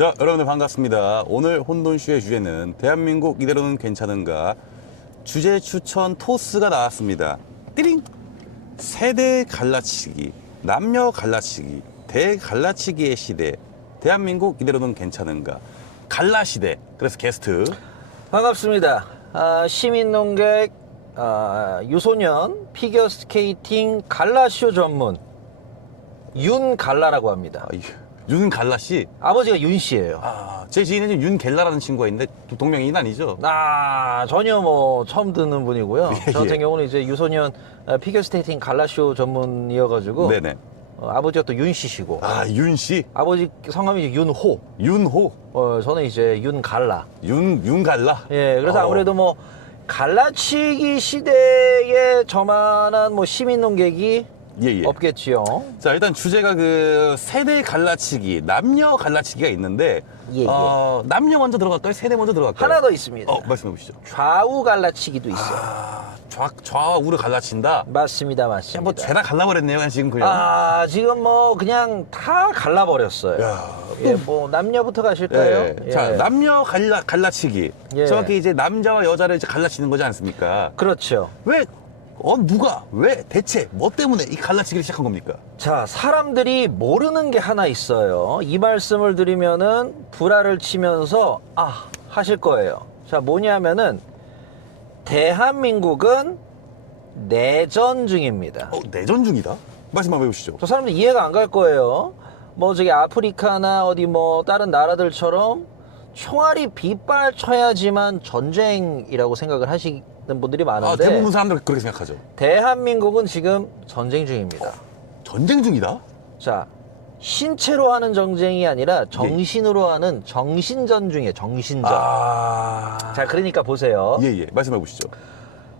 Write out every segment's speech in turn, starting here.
자, 여러분들 반갑습니다. 오늘 혼돈쇼의 주제는 대한민국 이대로는 괜찮은가 주제 추천 토스가 나왔습니다. 띠링! 세대 갈라치기, 남녀 갈라치기, 대갈라치기의 시대, 대한민국 이대로는 괜찮은가 갈라시대. 그래서 게스트 반갑습니다. 시민농객 유소년 피겨스케이팅 갈라쇼 전문 윤갈라라고 합니다. 윤갈라씨. 아버지가 윤씨예요. 제 지인은 윤겔라라는 친구가 있는데 동명이인 아니죠? 전혀 처음 듣는 분이고요. 예, 저 같은 경우는 이제 유소년 피겨스케이팅 갈라쇼 전문이어가지고 네네. 아버지가 또 윤씨시고 윤씨. 아버지 성함이 이제 윤호. 윤호. 저는 이제 윤갈라. 윤갈라. 예, 그래서 아무래도 갈라치기 시대에 저만한 시민농객이 예. 없겠지요. 자, 일단 주제가 그 세대 갈라치기, 남녀 갈라치기가 있는데 예. 남녀 먼저 들어갈까요? 세대 먼저 들어갈까요? 하나 더 있습니다. 말씀해 보시죠. 좌우 갈라치기도 있어요. 좌우를 갈라친다. 맞습니다. 뭐 죄다 갈라버렸네요, 그냥 지금 그냥. 지금 그냥 다 갈라버렸어요. 야, 예, 남녀부터 가실까요? 예. 자, 남녀 갈라치기. 예. 정확히 이제 남자와 여자를 이제 갈라치는 거지 않습니까? 그렇죠. 왜 대체 뭐 때문에 이 갈라치기를 시작한 겁니까? 자, 사람들이 모르는 게 하나 있어요. 이 말씀을 드리면은 불화를 치면서 하실 거예요. 자, 뭐냐면은 대한민국은 내전 중입니다. 내전 중이다? 말씀 한번 해보시죠. 저 사람들 이해가 안 갈 거예요. 저기 아프리카나 어디 다른 나라들처럼 총알이 빗발 쳐야지만 전쟁이라고 생각을 하시는 분들이 많은데 대부분 사람들 그렇게 생각하죠. 대한민국은 지금 전쟁 중입니다. 전쟁 중이다? 자, 신체로 하는 전쟁이 아니라 정신으로 하는 정신전 중이에요. 정신전. 자, 그러니까 보세요. 예. 말씀해 보시죠.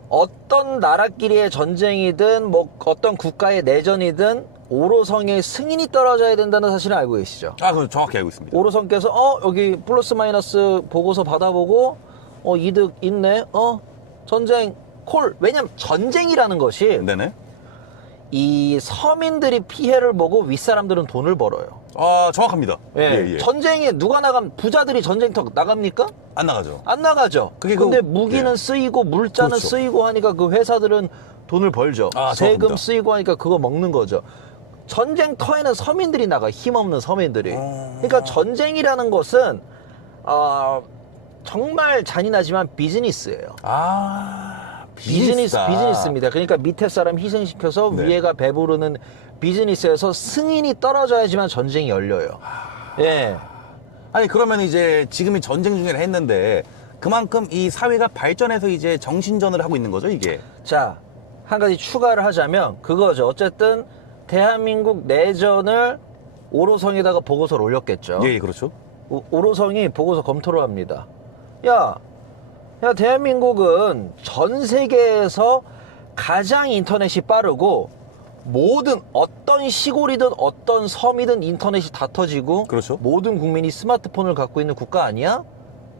어떤 나라끼리의 전쟁이든 어떤 국가의 내전이든 오로성의 승인이 떨어져야 된다는 사실을 알고 계시죠? 그건 정확히 알고 있습니다. 오로성께서 여기 플러스 마이너스 보고서 받아보고 이득 있네. 전쟁 콜. 왜냐면 전쟁이라는 것이 네네. 이 서민들이 피해를 보고 윗사람들은 돈을 벌어요. 정확합니다. 예. 전쟁에 누가 나가면 부자들이 전쟁터 나갑니까? 안 나가죠. 안 나가죠. 그게 근데 무기는 쓰이고 물자는 그렇죠. 쓰이고 하니까 그 회사들은 돈을 벌죠. 세금 정확합니다. 쓰이고 하니까 그거 먹는 거죠. 전쟁터에는 서민들이 나가, 힘없는 서민들이. 그러니까 전쟁이라는 것은 정말 잔인하지만 비즈니스예요. 비즈니스입니다. 그러니까 밑에 사람 희생시켜서 네. 위에가 배부르는 비즈니스에서 승인이 떨어져야지만 전쟁이 열려요. 예. 아니, 그러면 이제 지금이 전쟁 중이라 했는데 그만큼 이 사회가 발전해서 이제 정신전을 하고 있는 거죠, 이게. 자, 한 가지 추가를 하자면 그거죠. 어쨌든 대한민국 내전을 오로성에다가 보고서를 올렸겠죠. 예, 그렇죠. 오로성이 보고서 검토를 합니다. 야, 대한민국은 전 세계에서 가장 인터넷이 빠르고 모든 어떤 시골이든 어떤 섬이든 인터넷이 다 터지고 그렇죠. 모든 국민이 스마트폰을 갖고 있는 국가 아니야?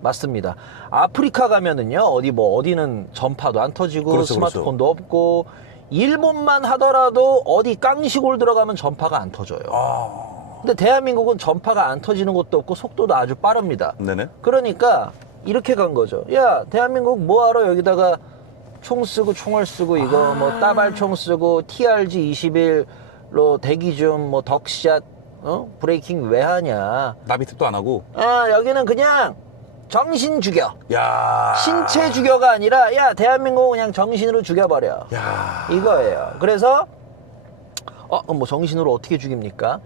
맞습니다. 아프리카 가면은요, 어디는 전파도 안 터지고 그렇죠, 스마트폰도 없고 일본만 하더라도 어디 깡시골 들어가면 전파가 안 터져요. 근데 대한민국은 전파가 안 터지는 곳도 없고 속도도 아주 빠릅니다. 네네. 그러니까 이렇게 간 거죠. 야, 대한민국 뭐하러 여기다가 총 쓰고 총알 쓰고 이거 따발총 쓰고 TRG 21로 대기 중 덕샷 브레이킹 왜 하냐. 나비특도 안 하고. 여기는 그냥 정신 죽여. 야. 신체 죽여가 아니라 대한민국 그냥 정신으로 죽여버려. 야. 이거예요. 그래서 정신으로 어떻게 죽입니까?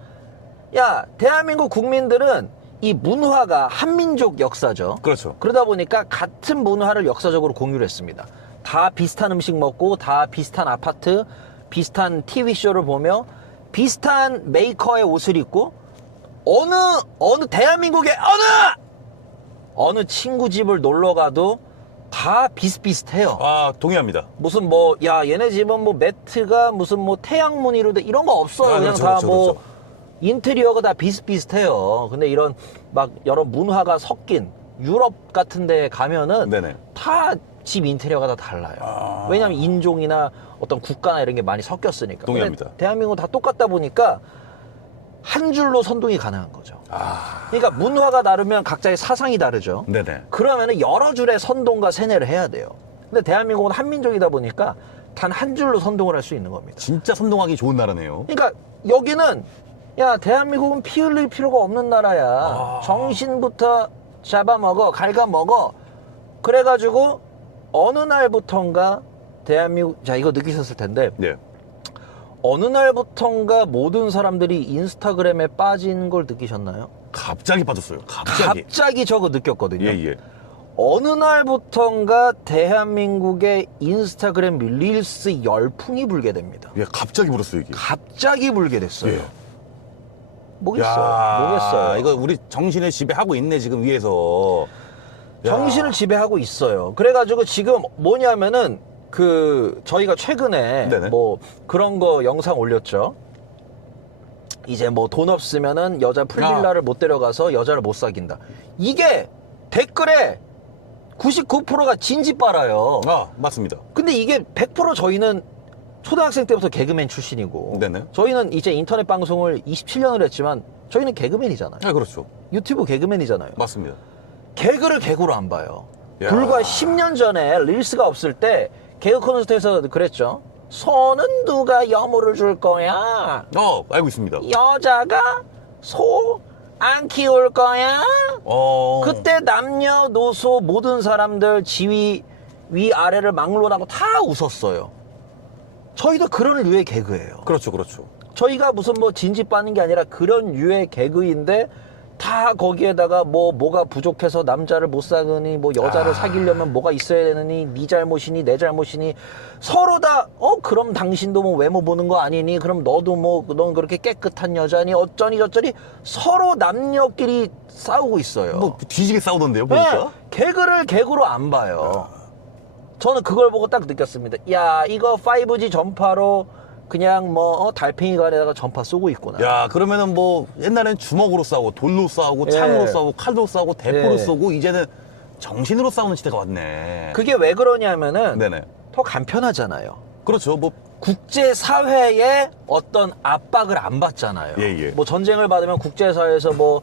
대한민국 국민들은 이 문화가 한민족 역사죠. 그렇죠. 그러다 보니까 같은 문화를 역사적으로 공유를 했습니다. 다 비슷한 음식 먹고 다 비슷한 아파트, 비슷한 TV쇼를 보며 비슷한 메이커의 옷을 입고 어느 대한민국의 어느 친구 집을 놀러 가도 다 비슷비슷해요. 동의합니다. 무슨 얘네 집은 매트가 무슨 태양무늬로 돼 이런 거 없어요. 그냥 그렇죠, 다 그렇죠. 인테리어가 다 비슷비슷해요. 근데 이런 여러 문화가 섞인 유럽 같은 데 가면은 네네. 다 집 인테리어가 다 달라요. 왜냐하면 인종이나 어떤 국가나 이런 게 많이 섞였으니까. 동의합니다. 근데 대한민국은 다 똑같다 보니까 한 줄로 선동이 가능한 거죠. 아, 그러니까 문화가 다르면 각자의 사상이 다르죠. 네네. 그러면은 여러 줄의 선동과 세뇌를 해야 돼요. 근데 대한민국은 한민족이다 보니까 단 한 줄로 선동을 할 수 있는 겁니다. 진짜 선동하기 좋은 나라네요. 그러니까 여기는 야 대한민국은 피 흘릴 필요가 없는 나라야. 아. 정신부터 잡아먹어 갉아먹어. 그래가지고 어느 날부턴가 대한민국 자 이거 느끼셨을 텐데 네. 어느 날부턴가 모든 사람들이 인스타그램에 빠진 걸 느끼셨나요? 갑자기 빠졌어요. 갑자기. 갑자기 저거 느꼈거든요. 예, 예. 어느 날부턴가 대한민국의 인스타그램 릴스 열풍이 불게 됩니다. 예, 갑자기 불었어요, 이게. 갑자기 불게 됐어요. 예. 뭐겠어요? 뭐겠어요? 이거 우리 정신을 지배하고 있네, 지금 위에서. 야. 정신을 지배하고 있어요. 그래가지고 지금 뭐냐면은 그 저희가 최근에 네네. 뭐 그런 거 영상 올렸죠. 이제 뭐 돈 없으면은 여자 풀빌라를 못 데려가서 여자를 못 사귄다. 이게 댓글에 99%가 진지 빨아요. 아, 맞습니다. 근데 이게 100% 저희는 초등학생 때부터 개그맨 출신이고 네네. 저희는 이제 인터넷 방송을 27년을 했지만 저희는 개그맨이잖아요. 아, 그렇죠. 유튜브 개그맨이잖아요. 맞습니다. 개그를 개그로 안 봐요. 야. 불과 10년 전에 릴스가 없을 때 개그 콘서트에서 그랬죠. 소는 누가 여물을 줄 거야? 알고 있습니다. 여자가 소 안 키울 거야? 그때 남녀노소 모든 사람들 지위 위아래를 막론하고 다 웃었어요. 저희도 그런 류의 개그예요. 그렇죠, 그렇죠. 저희가 무슨 뭐 진지 빠는 게 아니라 그런 류의 개그인데 다 거기에다가 뭐가 부족해서 남자를 못 사귀니 뭐 여자를 사귀려면 뭐가 있어야 되느니 네 잘못이니 내 잘못이니 서로 다 그럼 당신도 뭐 외모 보는 거 아니니 그럼 너도 뭐 넌 그렇게 깨끗한 여자니 어쩌니 저쩌니 서로 남녀끼리 싸우고 있어요. 뭐 뒤지게 싸우던데요, 보니까. 네, 개그를 개그로 안 봐요. 저는 그걸 보고 딱 느꼈습니다. 야 이거 5G 전파로 그냥 뭐 달팽이 관에다가 전파 쏘고 있구나. 야, 그러면은 뭐 옛날엔 주먹으로 싸우고 돌로 싸우고 예. 창으로 싸우고 칼로 싸우고 대포로 예. 쏘고 이제는 정신으로 싸우는 시대가 왔네. 그게 왜 그러냐면은 네네. 더 간편하잖아요. 그렇죠. 뭐 국제사회의 어떤 압박을 안 받잖아요. 예, 예. 뭐 전쟁을 받으면 국제사회에서 뭐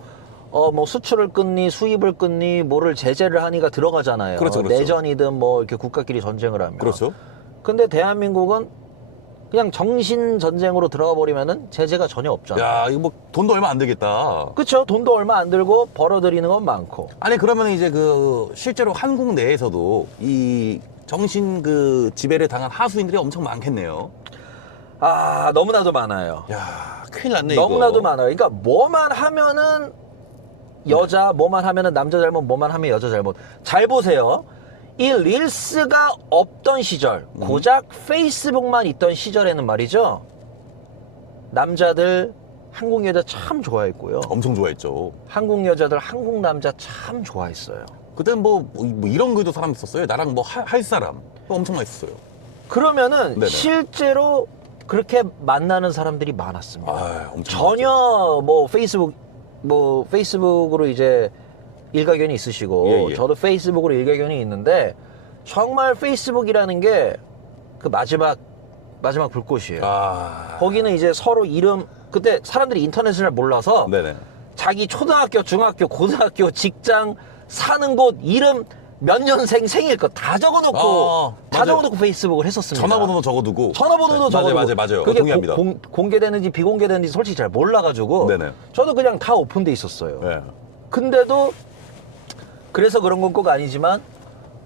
수출을 끊니 수입을 끊니 뭐를 제재를 하니까 들어가잖아요. 그렇죠, 그렇죠. 내전이든 뭐 이렇게 국가끼리 전쟁을 하면. 그렇죠. 근데 대한민국은 그냥 정신 전쟁으로 들어가 버리면은 제재가 전혀 없잖아요. 야, 이거 뭐 돈도 얼마 안 되겠다. 그렇죠. 돈도 얼마 안 들고 벌어들이는 건 많고. 아니, 그러면 이제 그 실제로 한국 내에서도 이 정신 그 지배를 당한 하수인들이 엄청 많겠네요. 아 너무나도 많아요. 야, 큰일 났네 너무나도 이거. 많아요. 그러니까 뭐만 하면은 여자, 뭐만 하면은 남자 잘못, 뭐만 하면 여자 잘못. 잘 보세요. 이 릴스가 없던 시절, 고작 페이스북만 있던 시절에는 말이죠. 남자들 한국 여자 참 좋아했고요. 엄청 좋아했죠. 한국 여자들 한국 남자 참 좋아했어요. 그때는 뭐 이런 글도 사람 있었어요. 나랑 뭐 할 사람. 엄청 맛있어요. 그러면은 네네. 실제로 그렇게 만나는 사람들이 많았습니다. 아, 엄청 전혀 뭐 페이스북으로 이제 일가견이 있으시고 예, 예. 저도 페이스북으로 일가견이 있는데 정말 페이스북이라는 게 그 마지막 불꽃이에요. 아, 거기는 이제 서로 이름 그때 사람들이 인터넷을 잘 몰라서 네네. 자기 초등학교, 중학교, 고등학교, 직장 사는 곳 이름 몇 년생 생일 거 다 적어놓고 다 맞아요. 적어놓고 페이스북을 했었습니다. 전화번호도 적어두고. 전화번호도 네, 적어놓고 맞아요. 그게 동의합니다. 공개되는지 비공개되는지 솔직히 잘 몰라가지고 네네. 저도 그냥 다 오픈돼 있었어요. 네. 근데도 그래서 그런 건 꼭 아니지만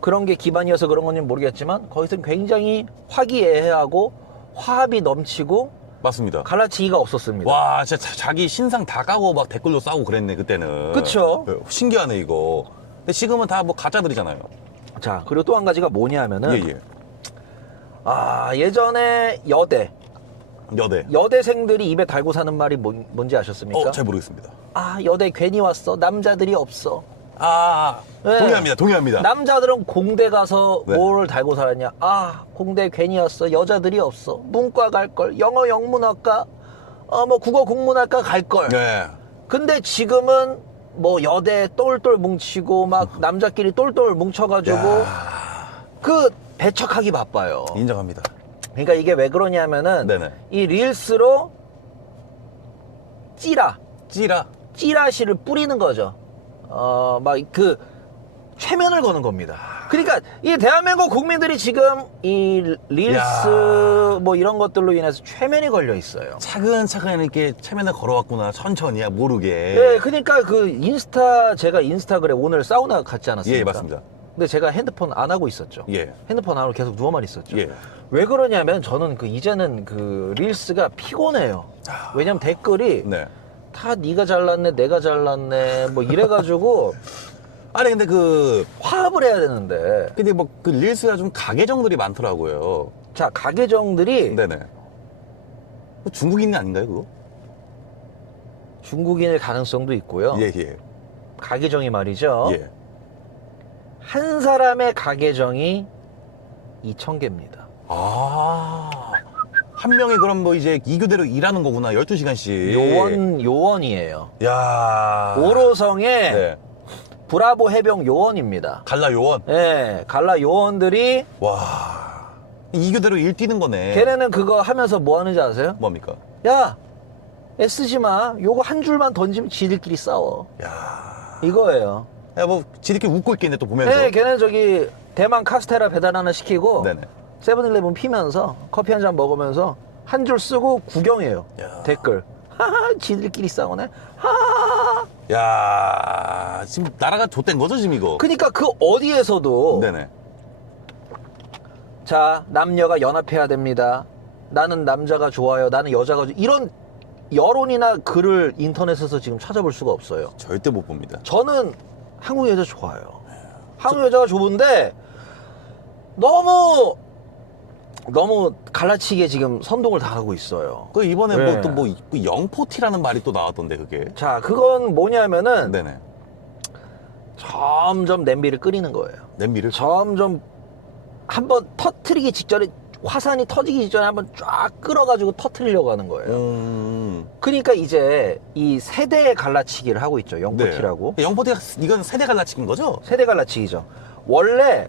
그런 게 기반이어서 그런 건지 모르겠지만 거기서 굉장히 화기애애하고 화합이 넘치고 맞습니다. 갈라치기가 없었습니다. 와, 진짜 자기 신상 다 까고 막 댓글로 싸우고 그랬네, 그때는. 그쵸? 네, 신기하네, 이거. 근데 지금은 다 뭐 가짜들이잖아요. 자 그리고 또 한 가지가 뭐냐면은 예. 예전에 여대. 여대생들이 입에 달고 사는 말이 뭔지 아셨습니까? 잘 모르겠습니다. 여대 괜히 왔어. 남자들이 없어. 네. 동의합니다. 남자들은 공대 가서 네. 뭘 달고 살았냐? 공대 괜히 왔어. 여자들이 없어. 문과 갈 걸. 영어 영문학과, 뭐 국어 국문학과 갈 걸. 네. 근데 지금은 뭐 여대 똘똘 뭉치고 막 남자끼리 똘똘 뭉쳐가지고 그 배척하기 바빠요. 인정합니다. 그러니까 이게 왜 그러냐면은 네네. 이 릴스로 찌라시를 뿌리는 거죠. 막 그 최면을 거는 겁니다. 그러니까 이 대한민국 국민들이 지금 이 릴스 야. 뭐 이런 것들로 인해서 최면이 걸려 있어요. 차근차근 이렇게 체면을 걸어왔구나. 천천히야 모르게. 네, 그러니까 그 제가 인스타그램 오늘 사우나 갔지 않았습니까? 예, 맞습니다. 근데 제가 핸드폰 안 하고 있었죠. 예. 핸드폰 안 하고 계속 누워만 있었죠. 예. 왜 그러냐면 저는 이제는 그 릴스가 피곤해요. 왜냐면 댓글이 네. 다 네가 잘났네, 내가 잘났네, 뭐 이래가지고 아니 근데 화합을 해야 되는데. 근데 뭐 그 릴스가 좀 가계정들이 많더라고요. 자, 가계정들이 네네. 중국인 아닌가요 그거? 중국인일 가능성도 있고요. 예 예. 가계정이 말이죠. 예. 한 사람의 가계정이 2,000개입니다. 아. 한 명이 그럼 뭐 이제 이교대로 일하는 거구나. 12시간씩. 요원이에요. 야. 오로성의 네. 브라보 해병 요원입니다. 갈라 요원. 예, 갈라 요원들이 와. 이교대로 일 뛰는 거네. 걔네는 그거 하면서 뭐 하는지 아세요? 뭡니까? 야, 애쓰지 마. 요거 한 줄만 던지면 지들끼리 싸워. 야. 이거예요. 야, 뭐 지들끼리 웃고 있겠네 또 보면서. 네, 걔는 저기 대만 카스테라 배달 하나 시키고 네네. 세븐일레븐 피면서 커피 한 잔 먹으면서 한 줄 쓰고 구경해요. 야. 댓글. 하하, 지들끼리 싸우네. 하하. 야. 지금 나라가 좆된 거죠 지금 이거? 그러니까 그 어디에서도 네네. 자, 남녀가 연합해야 됩니다. 나는 남자가 좋아요. 나는 여자가 이런 여론이나 글을 인터넷에서 지금 찾아볼 수가 없어요. 절대 못 봅니다. 저는 한국 여자 좋아요. 한국 여자가 좋은데 너무 갈라치기에 지금 선동을 당하고 있어요. 그 이번에 네. 뭐 또 뭐 영포티라는 말이 또 나왔던데 그게. 자, 그건 뭐냐면은 네네. 점점 냄비를 끓이는 거예요. 냄비를. 점점 한번 터트리기 직전에 화산이 터지기 직전에 한번 쫙 끌어가지고 터트리려고 하는 거예요. 그러니까 이제 이 세대 갈라치기를 하고 있죠. 영포티라고. 네. 영포티가 이건 세대 갈라치기인 거죠? 세대 갈라치기죠. 원래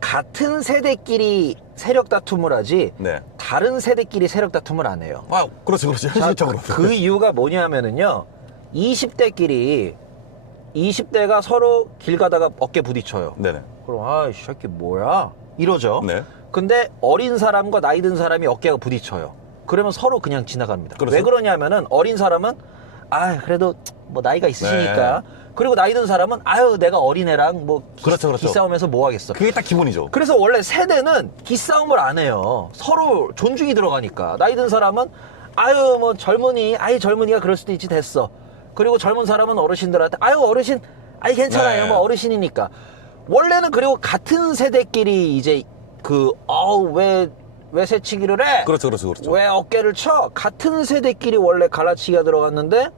같은 세대끼리 세력 다툼을 하지 네. 다른 세대끼리 세력 다툼을 안 해요. 아, 그렇죠, 그렇죠. 자, 현실적으로. 그 이유가 뭐냐면은요. 20대가 서로 길 가다가 어깨 부딪혀요. 네네. 그럼 이 새끼 뭐야? 이러죠. 네. 근데 어린 사람과 나이 든 사람이 어깨가 부딪혀요. 그러면 서로 그냥 지나갑니다. 그렇죠. 왜 그러냐면은 어린 사람은 그래도 뭐 나이가 있으시니까. 네. 그리고 나이 든 사람은 내가 어린애랑 뭐 그렇죠. 기싸움해서 뭐 하겠어. 그게 딱 기본이죠. 그래서 원래 세대는 기싸움을 안 해요. 서로 존중이 들어가니까. 나이 든 사람은 뭐 젊은이가 그럴 수도 있지 됐어. 그리고 젊은 사람은 어르신들한테 어르신 괜찮아요. 네. 뭐 어르신이니까. 원래는 그리고 같은 세대끼리 이제 왜 새치기를 해? 그렇죠, 그렇죠, 그렇죠. 왜 어깨를 쳐? 같은 세대끼리 원래 갈라치기가 들어갔는데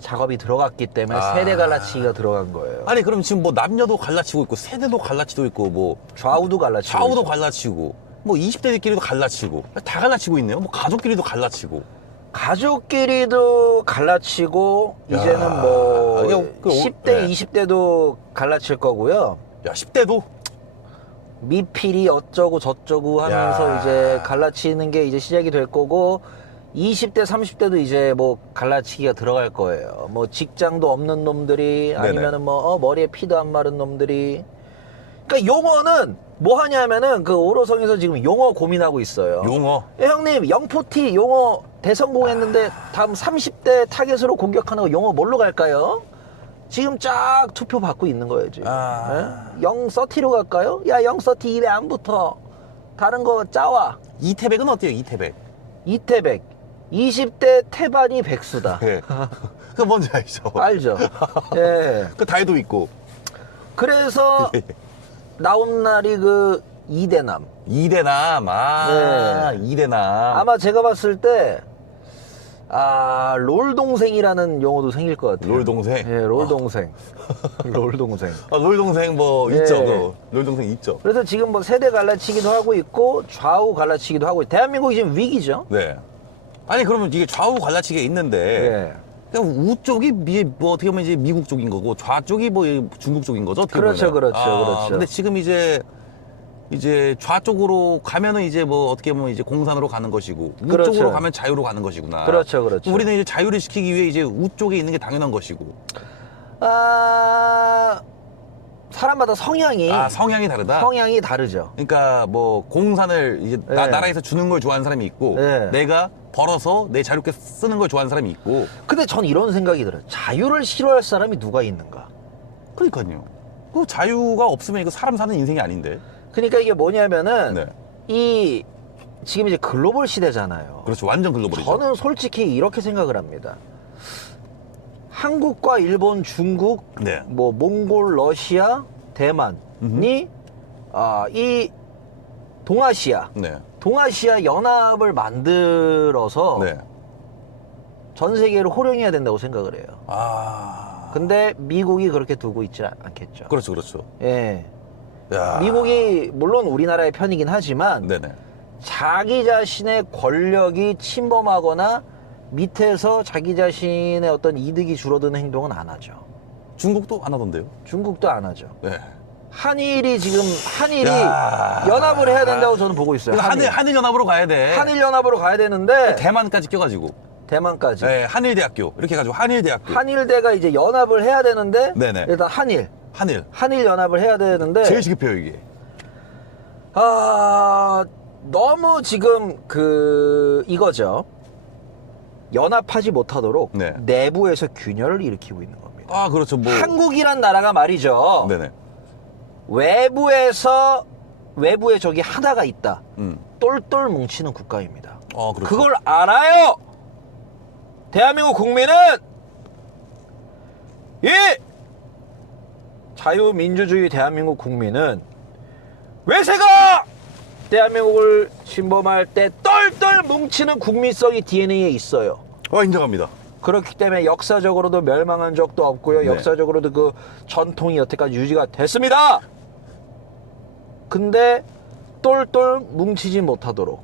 작업이 들어갔기 때문에 세대 갈라치기가 들어간 거예요. 아니 그럼 지금 뭐 남녀도 갈라치고 있고 세대도 갈라치고 있고 뭐 좌우도 갈라치고. 좌우도 있죠. 갈라치고 뭐 20대들끼리도 갈라치고 다 갈라치고 있네요. 뭐 가족끼리도 갈라치고. 가족끼리도 갈라치고 이제는 뭐 이게 10대, 네. 20대도 갈라칠 거고요. 야 10대도 미필이 어쩌고 저쩌고 하면서 야. 이제 갈라치는 게 이제 시작이 될 거고 20대, 30대도 이제 뭐 갈라치기가 들어갈 거예요. 뭐 직장도 없는 놈들이 아니면은 뭐 머리에 피도 안 마른 놈들이. 그러니까 용어는 뭐 하냐면은 그 오로성에서 지금 용어 고민하고 있어요. 용어. 형님 영포티 용어 대성공했는데 다음 30대 타겟으로 공격하는 거 용어 뭘로 갈까요? 지금 쫙 투표 받고 있는 거예요 지금. 영서티로 갈까요? 야 영서티 입에 안 붙어. 다른 거 짜와. 이태백은 어때요? 이태백. 이태백 20대 태반이 백수다. 네. 그 뭔지 알죠? 알죠? 예. 그 달도 있고. 그래서 나온 날이 그 이대남. 이대남. 네. 이대남. 아마 제가 봤을 때 롤 동생이라는 용어도 생길 것 같아요. 롤 동생? 예, 롤 동생. 롤 동생. 롤 동생 뭐 네. 있죠. 롤 동생 있죠. 그래서 지금 뭐 세대 갈라치기도 하고 있고 좌우 갈라치기도 하고 대한민국이 지금 위기죠. 네. 아니 그러면 이게 좌우 갈라치기가 있는데 예. 그러니까 우 쪽이 뭐 어떻게 보면 이제 미국 쪽인 거고 좌 쪽이 뭐 중국 쪽인 거죠. 어떻게 그렇죠, 보면은. 그렇죠, 그렇죠. 근데 지금 이제 이제 좌쪽으로 가면은 이제 뭐 어떻게 보면 이제 공산으로 가는 것이고 그렇죠. 우쪽으로 가면 자유로 가는 것이구나. 그렇죠, 그렇죠. 우리는 이제 자유를 시키기 위해 이제 우쪽에 있는 게 당연한 것이고. 아, 사람마다 성향이 아, 성향이 다르다. 성향이 다르죠. 그러니까 뭐 공산을 이제 네. 나라에서 주는 걸 좋아하는 사람이 있고 네. 내가 벌어서 내 자유롭게 쓰는 걸 좋아하는 사람이 있고. 근데 전 이런 생각이 들어요. 자유를 싫어할 사람이 누가 있는가? 그러니까요. 그 자유가 없으면 이거 사람 사는 인생이 아닌데. 그러니까 이게 뭐냐면은 네. 이 지금 이제 글로벌 시대잖아요. 그렇죠. 완전 글로벌이죠. 저는 솔직히 이렇게 생각을 합니다. 한국과 일본, 중국, 네. 뭐 몽골, 러시아, 대만이 이 네. 동아시아 연합을 만들어서 네. 전 세계를 호령해야 된다고 생각을 해요. 아. 근데 미국이 그렇게 두고 있지 않겠죠. 그렇죠. 그렇죠. 예. 야. 미국이 물론 우리나라의 편이긴 하지만 네네. 자기 자신의 권력이 침범하거나 밑에서 자기 자신의 어떤 이득이 줄어드는 행동은 안 하죠. 중국도 안 하던데요. 중국도 안 하죠. 네. 한일이 야. 연합을 해야 된다고 저는 보고 있어요. 한일 연합으로 가야 돼. 한일 연합으로 가야 되는데 대만까지 껴가지고. 대만까지. 네, 한일대학교 이렇게 해가지고 한일대학교. 한일대가 이제 연합을 해야 되는데 네네. 일단 한일 연합을 해야 되는데 제일 시급해요 이게. 너무 지금 이거죠. 연합하지 못하도록 네. 내부에서 균열을 일으키고 있는 겁니다. 아 그렇죠. 뭐. 한국이란 나라가 말이죠. 네네. 외부에 저기 하나가 있다. 똘똘 뭉치는 국가입니다. 그렇죠. 그걸 알아요. 대한민국 국민은 이 자유민주주의 대한민국 국민은 외세가 대한민국을 침범할 때 똘똘 뭉치는 국민성이 DNA에 있어요. 인정합니다. 그렇기 때문에 역사적으로도 멸망한 적도 없고요. 네. 역사적으로도 그 전통이 여태까지 유지가 됐습니다. 근데 똘똘 뭉치지 못하도록,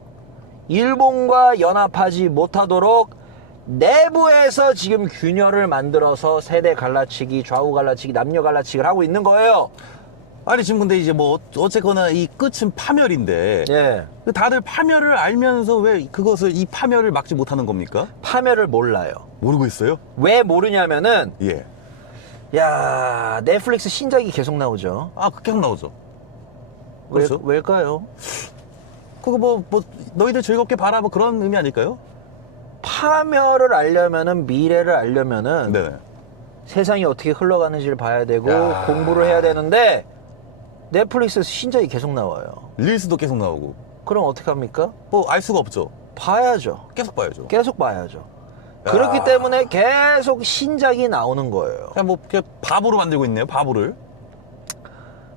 일본과 연합하지 못하도록 내부에서 지금 균열을 만들어서 세대 갈라치기, 좌우 갈라치기, 남녀 갈라치기를 하고 있는 거예요. 아니 지금 근데 이제 뭐 어쨌거나 이 끝은 파멸인데. 예. 다들 파멸을 알면서 왜 이 파멸을 막지 못하는 겁니까? 파멸을 몰라요. 모르고 있어요? 왜 모르냐면은, 예. 야, 넷플릭스 신작이 계속 나오죠. 계속 나오죠. 그렇죠. 왜일까요? 그거 뭐 너희들 즐겁게 봐라 뭐 그런 의미 아닐까요? 파멸을 알려면은, 미래를 알려면은 네네. 세상이 어떻게 흘러가는지를 봐야 되고 야. 공부를 해야 되는데 넷플릭스에서 신작이 계속 나와요. 릴스도 계속 나오고. 그럼 어떻게 합니까? 뭐 알 수가 없죠. 봐야죠. 계속 봐야죠. 계속 봐야죠. 야. 그렇기 때문에 계속 신작이 나오는 거예요. 그냥 뭐 그냥 바보로 만들고 있네요. 바보를.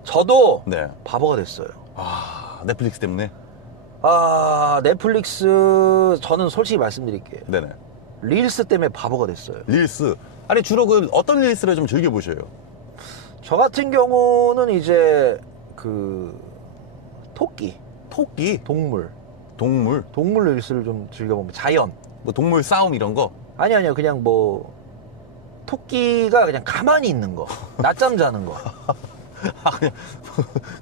저도 네. 바보가 됐어요. 넷플릭스 때문에. 넷플릭스 저는 솔직히 말씀드릴게요. 네네. 릴스 때문에 바보가 됐어요. 릴스. 아니 주로 어떤 릴스를 좀 즐겨 보셔요? 저 같은 경우는 이제 토끼, 동물 릴스를 좀 즐겨봅니다. 자연. 뭐 동물 싸움 이런 거. 아니요. 그냥 토끼가 그냥 가만히 있는 거. 낮잠 자는 거. 그냥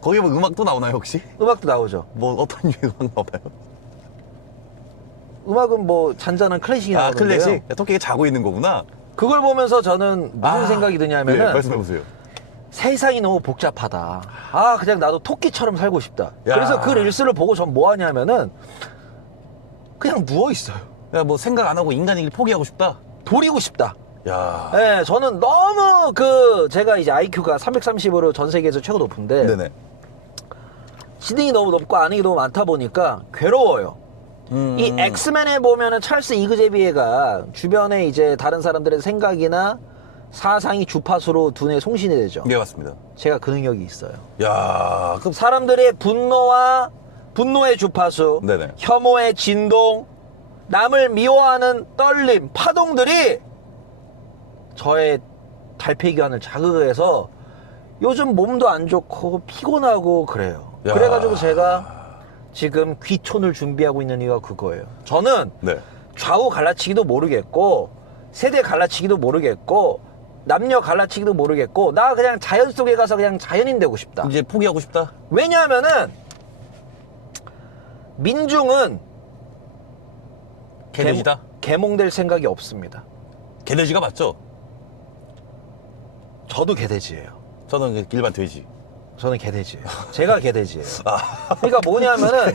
거기 뭐 음악도 나오나요 혹시? 음악도 나오죠. 뭐 어떤 유의 음악 나오나요? 음악은 잔잔한 클래식이 나오는데요. 클래식. 토끼가 자고 있는 거구나. 그걸 보면서 저는 무슨 생각이 드냐면은 네, 말씀해보세요. 세상이 너무 복잡하다. 그냥 나도 토끼처럼 살고 싶다. 야. 그래서 그 릴스를 보고 전 뭐 하냐면은 그냥 누워 있어요. 야, 뭐 생각 안 하고 인간이길 포기하고 싶다. 도리고 싶다. 야. 네, 저는 너무 제가 이제 IQ가 330으로 전 세계에서 최고 높은데 네네. 지능이 너무 높고 아는 게 너무 많다 보니까 괴로워요. 이 엑스맨에 보면은 찰스 이그제비에가 주변에 이제 다른 사람들의 생각이나 사상이 주파수로 두뇌에 송신이 되죠. 네, 맞습니다. 제가 그 능력이 있어요. 야, 그럼 사람들의 분노의 주파수, 네네. 혐오의 진동, 남을 미워하는 떨림, 파동들이 저의 달팽이관을 자극해서 요즘 몸도 안 좋고 피곤하고 그래요. 야. 그래가지고 제가 지금 귀촌을 준비하고 있는 이유가 그거예요. 저는 네. 좌우 갈라치기도 모르겠고 세대 갈라치기도 모르겠고 남녀 갈라치기도 모르겠고 나 그냥 자연 속에 가서 그냥 자연인 되고 싶다. 이제 포기하고 싶다? 왜냐하면은 민중은 개돼지다? 개몽될 생각이 없습니다. 개돼지가 맞죠? 저도 개돼지예요. 저는 일반 돼지. 저는 개돼지예요. 제가 개돼지예요. 그러니까 뭐냐면은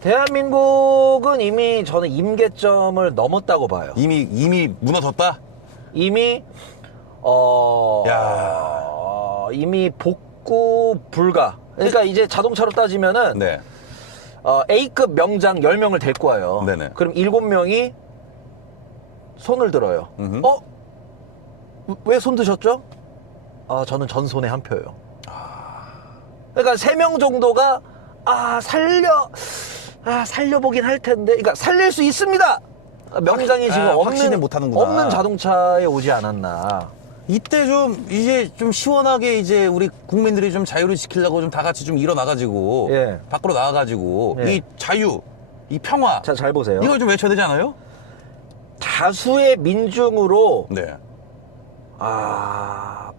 대한민국은 이미 저는 임계점을 넘었다고 봐요. 이미 무너졌다? 이미 야. 이미 복구 불가. 그러니까 이제 자동차로 따지면은 네. A급 명장 10명을 데리고 와요. 네네. 그럼 7명이 손을 들어요. 음흠. 왜 손 드셨죠? 저는 전손에 한 표예요. 그러니까 3명 정도가 살려보긴 할 텐데, 그러니까 살릴 수 있습니다. 명장이 지금 확신을 못하는구나. 없는 자동차에 오지 않았나. 이때 이제 좀 시원하게 이제 우리 국민들이 좀 자유를 지키려고 좀 다 같이 좀 일어나가지고 예. 밖으로 나가가지고 예. 이 자유, 이 평화 자, 잘 보세요. 이걸 좀 외쳐야 되지 않아요? 다수의 민중으로 네.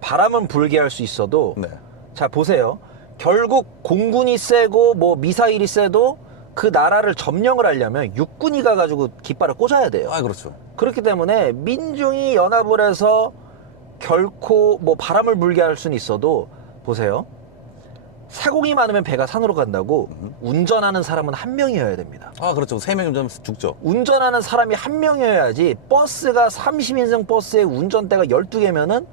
바람은 불게 할 수 있어도 네. 자 보세요. 결국 공군이 세고 뭐 미사일이 세도 그 나라를 점령을 하려면 육군이 가가지고 깃발을 꽂아야 돼요. 그렇죠. 그렇기 때문에 민중이 연합을 해서 결코 뭐 바람을 불게 할 수는 있어도 보세요. 사공이 많으면 배가 산으로 간다고 운전하는 사람은 한 명이어야 됩니다. 그렇죠. 3명이면 좀 죽죠. 운전하는 사람이 한 명이어야지 버스가 30인승 버스에 운전대가 12개면은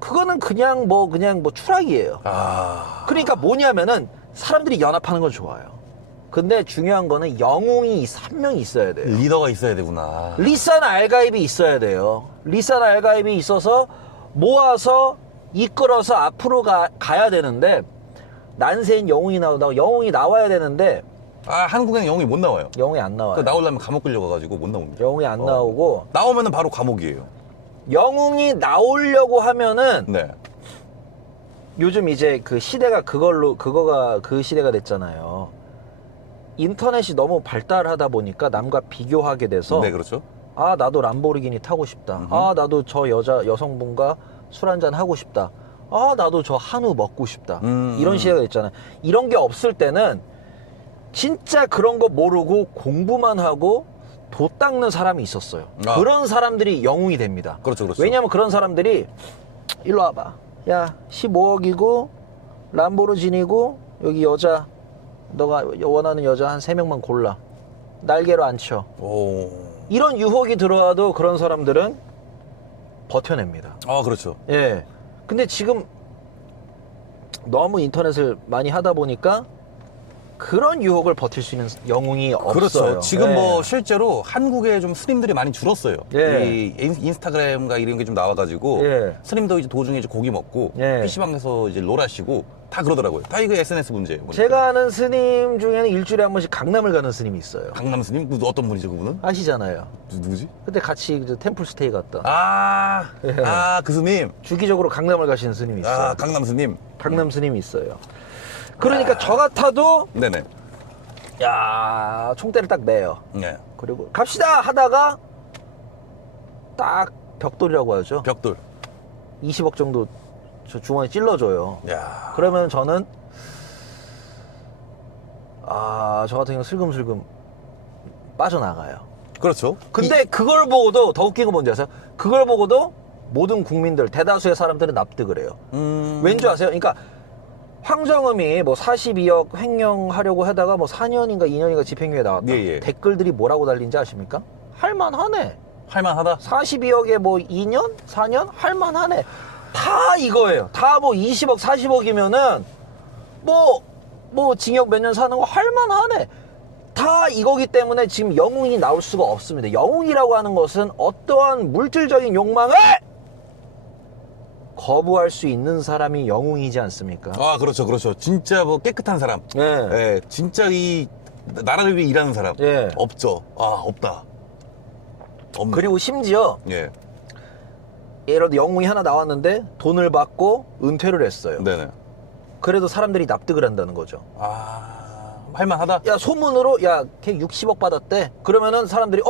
그거는 그냥 뭐 추락이에요. 그러니까 뭐냐면은 사람들이 연합하는 건 좋아요. 근데 중요한 거는 영웅이 3명이 있어야 돼요. 리더가 있어야 되구나. 리산 알가입이 있어야 돼요. 리산 알가입이 있어서 모아서 이끌어서 앞으로 가야 되는데 난세인 영웅이 나오다가 영웅이 나와야 되는데 한국에는 영웅이 못 나와요. 영웅이 안 나와요. 나오려면 감옥 끌려가가지고 못 나옵니다. 영웅이 안 나오고 나오면은 바로 감옥이에요. 영웅이 나오려고 하면은 네. 요즘 이제 그 시대가 그거가 그 시대가 됐잖아요. 인터넷이 너무 발달하다 보니까 남과 비교하게 돼서 네, 그렇죠. 나도 람보르기니 타고 싶다. 나도 저 여성분과 술 한잔 하고 싶다. 나도 저 한우 먹고 싶다. 이런 시대가 됐잖아요. 이런 게 없을 때는 진짜 그런 거 모르고 공부만 하고 도 닦는 사람이 있었어요. 그런 사람들이 영웅이 됩니다. 그렇죠, 그렇죠. 왜냐면 그런 사람들이 일로 와봐. 야, 15억이고 람보르지니고 여기 여자 너가 원하는 여자 한 3명만 골라. 날개로 앉혀. 이런 유혹이 들어와도 그런 사람들은 버텨냅니다. 그렇죠. 예. 근데 지금 너무 인터넷을 많이 하다 보니까 그런 유혹을 버틸 수 있는 영웅이 없어요. 그렇죠. 지금 예. 뭐 실제로 한국에 좀 스님들이 많이 줄었어요. 예. 이 인스타그램과 이런 게 좀 나와가지고 예. 스님도 이제 도중에 이제 고기 먹고 예. PC방에서 이제 롤하시고 다 그러더라고요. 다 이거 SNS 문제예요. 보니까. 제가 아는 스님 중에는 일주일에 한 번씩 강남을 가는 스님이 있어요. 강남 스님? 어떤 분이죠, 그분은? 아시잖아요. 누구지? 그때 같이 템플 스테이 갔다. 예. 그 스님. 주기적으로 강남을 가시는 스님이 있어요. 강남 스님. 강남 스님이 있어요. 그러니까 저 같아도 네네. 총대를 딱 매요. 네. 그리고 갑시다 하다가 딱 벽돌이라고 하죠. 벽돌. 20억 정도 저 주머니에 찔러줘요. 야. 그러면 저는 저 같은 경우 슬금슬금 빠져나가요. 그렇죠. 근데 그걸 보고도 더 웃긴 거 뭔지 아세요? 그걸 보고도 모든 국민들 대다수의 사람들은 납득을 해요. 왠지 아세요? 그러니까 황정음이 뭐 42억 횡령하려고 하다가 뭐 4년인가 2년인가 집행유예 나왔다. 예. 댓글들이 뭐라고 달린지 아십니까? 할만하네. 할만하다. 42억에 뭐 2년? 4년? 할만하네. 다 이거예요. 다 뭐 20억, 40억이면은 뭐 징역 몇 년 사는 거 할만하네. 다 이거기 때문에 지금 영웅이 나올 수가 없습니다. 영웅이라고 하는 것은 어떠한 물질적인 욕망을 거부할 수 있는 사람이 영웅이지 않습니까? 그렇죠, 그렇죠. 진짜 뭐 깨끗한 사람. 예. 예, 진짜 이 나라를 위해 일하는 사람. 예. 없죠. 없다. 없네. 그리고 심지어 예. 예를 들어 영웅이 하나 나왔는데 돈을 받고 은퇴를 했어요. 네네. 그래도 사람들이 납득을 한다는 거죠. 할만하다. 야, 소문으로 걔 60억 받았대. 그러면은 사람들이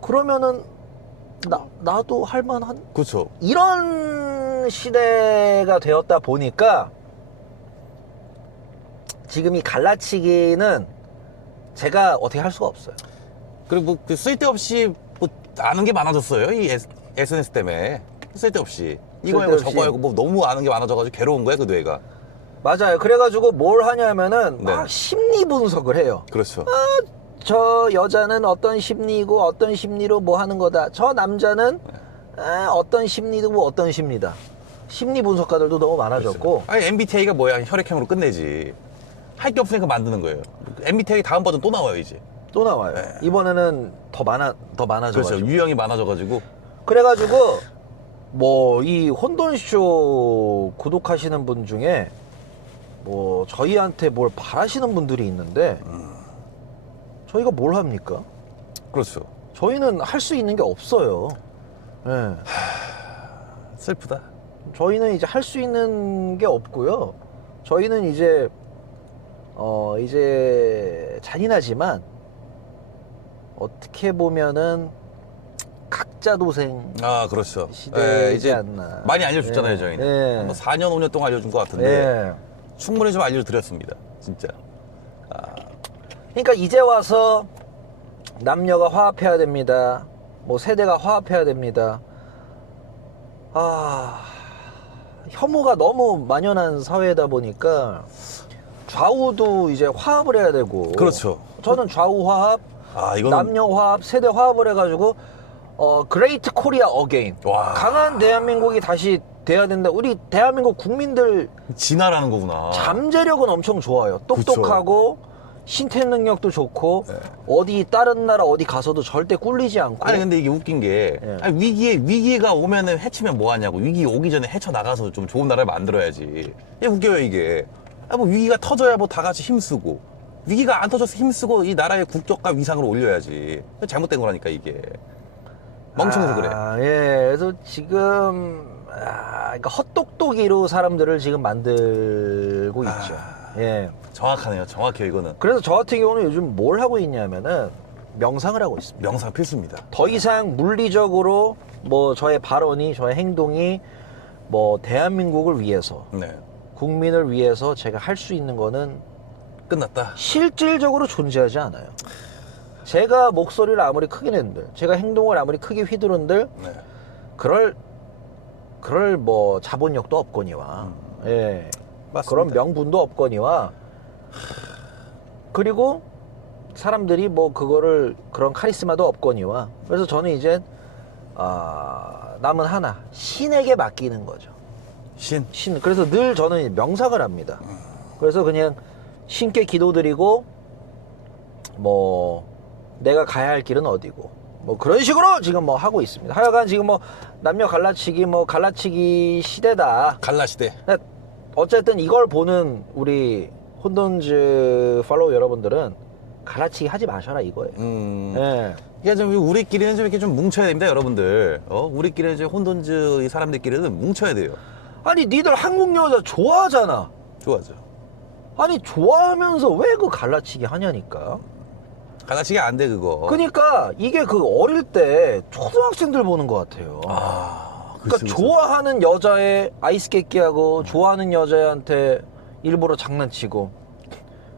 그러면은 나도 할만한. 그렇죠. 이런 시대가 되었다 보니까 지금 이 갈라치기는 제가 어떻게 할 수가 없어요. 그리고 뭐 그 쓸데없이 뭐 아는 게 많아졌어요. 이 SNS 때문에 쓸데없이 이거 알고 쓸데없이. 저거 알고 뭐 너무 아는 게 많아져가지고 괴로운 거야 그 뇌가. 맞아요. 그래가지고 뭘 하냐면은 막 네. 심리 분석을 해요. 그렇죠. 저 여자는 어떤 심리고 어떤 심리로 뭐 하는 거다. 저 남자는 어떤 심리고 어떤 심리다. 심리 분석가들도 너무 많아졌고. 아니 MBTI가 뭐야? 혈액형으로 끝내지. 할 게 없으니까 만드는 거예요. MBTI 다음 버전 또 나와요 이제. 또 나와요. 이번에는 더 많아져가지고. 그렇죠. 유형이 많아져가지고. 그래가지고 뭐 이 혼돈쇼 구독하시는 분 중에 뭐 저희한테 뭘 바라시는 분들이 있는데 저희가 뭘 합니까? 그렇죠. 저희는 할 수 있는 게 없어요. 예. 슬프다. 저희는 이제 할 수 있는 게 없고요. 저희는 이제 이제 잔인하지만 어떻게 보면은 각자 도생 아 그렇죠. 시대이지 이제 않나. 많이 알려줬잖아요 예. 저희는. 예. 한 4년 5년 동안 알려준 것 같은데 예. 충분히 좀 알려드렸습니다. 진짜. 그러니까 이제 와서 남녀가 화합해야 됩니다. 뭐 세대가 화합해야 됩니다. 혐오가 너무 만연한 사회다 보니까 좌우도 이제 화합을 해야 되고. 그렇죠. 저는 좌우 화합, 이거는 남녀 화합, 세대 화합을 해가지고 그레이트 코리아 어게인. 와. 강한 대한민국이 다시 돼야 된다. 우리 대한민국 국민들 진화라는 거구나. 잠재력은 엄청 좋아요. 똑똑하고 신체 능력도 좋고 네. 어디 다른 나라 어디 가서도 절대 꿀리지 않고. 아니 근데 이게 웃긴 게 예. 아니, 위기가 오면은 해치면 뭐 하냐고. 위기 오기 전에 헤쳐 나가서 좀 좋은 나라를 만들어야지. 이게 웃겨요 이게. 뭐 위기가 터져야 뭐 다 같이 힘쓰고 위기가 안 터져서 힘쓰고 이 나라의 국격과 위상을 올려야지. 잘못된 거라니까 이게. 멍청해서 그래. 예. 그래서 지금 그러니까 헛똑똑이로 사람들을 지금 만들고 있죠. 예. 정확하네요. 정확해요 이거는. 그래서 저 같은 경우는 요즘 뭘 하고 있냐면은 명상을 하고 있습니다. 명상 필수입니다. 더 이상 물리적으로 뭐 저의 발언이 저의 행동이 뭐 대한민국을 위해서 네. 국민을 위해서 제가 할 수 있는 거는 끝났다. 실질적으로 존재하지 않아요. 제가 목소리를 아무리 크게 낸들, 제가 행동을 아무리 크게 휘두른들, 네. 그럴 뭐 자본력도 없거니와, 예, 맞습니다. 그런 명분도 없거니와, 그리고 사람들이 뭐 그거를 그런 카리스마도 없거니와, 그래서 저는 이제 남은 하나 신에게 맡기는 거죠. 신. 그래서 늘 저는 명상을 합니다. 그래서 그냥 신께 기도드리고 뭐 내가 가야 할 길은 어디고 뭐 그런 식으로 지금 뭐 하고 있습니다. 하여간 지금 뭐 남녀 갈라치기 시대다. 갈라시대. 근데 어쨌든 이걸 보는 우리 혼돈즈 팔로우 여러분들은 갈라치기 하지 마셔라 이거예요. 예. 이게 좀 우리끼리는 좀 이렇게 좀 뭉쳐야 됩니다, 여러분들. 우리끼리는 이제 혼돈즈 이 사람들끼리는 뭉쳐야 돼요. 아니 니들 한국 여자 좋아하잖아. 좋아죠. 아니 좋아하면서 왜 그 갈라치기 하냐니까. 갈라치기 안 돼 그거. 그러니까 이게 그 어릴 때 초등학생들 보는 것 같아요. 그러니까 좋아하는 여자애 아이스 깨끼하고 좋아하는 여자애한테 일부러 장난치고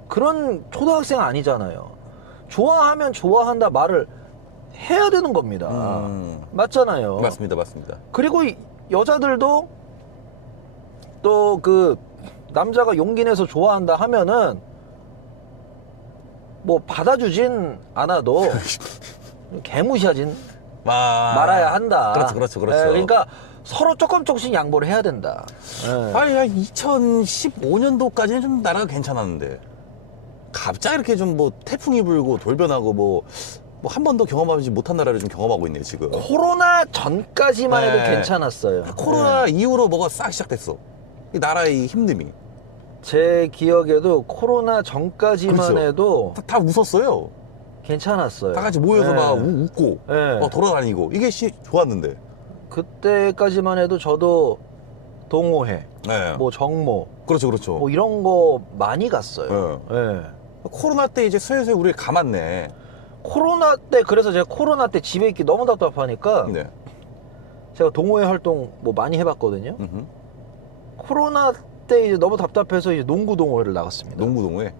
그런 초등학생 아니잖아요. 좋아하면 좋아한다 말을 해야 되는 겁니다. 맞잖아요. 맞습니다. 그리고 이 여자들도 또 그 남자가 용기 내서 좋아한다 하면은 뭐 받아주진 않아도 개무시하진 말아야 한다. 그렇죠. 예, 그러니까 서로 조금씩 양보를 해야 된다. 예. 아니, 2015년도까지는 좀 나라가 괜찮았는데 갑자기 이렇게 좀 뭐 태풍이 불고 돌변하고 뭐 한 번도 경험하지 못한 나라를 좀 경험하고 있네요 지금. 코로나 전까지만 해도 네. 괜찮았어요. 코로나 이후로 뭐가 싹 시작됐어. 이 나라의 힘듦이. 제 기억에도 코로나 전까지만 그렇죠. 해도 다 웃었어요. 괜찮았어요. 다 같이 모여서 예. 막 웃고 예. 돌아다니고 이게 좋았는데. 그때까지만 해도 저도 동호회, 네. 뭐 정모, 그렇죠. 뭐 이런 거 많이 갔어요. 예. 코로나 때 이제 슬슬 우리를 감았네. 코로나 때 그래서 제가 코로나 때 집에 있기 너무 답답하니까 네. 제가 동호회 활동 뭐 많이 해봤거든요. 음흠. 코로나 때 이제 너무 답답해서 이제 농구 동호회를 나갔습니다. 농구 동호회.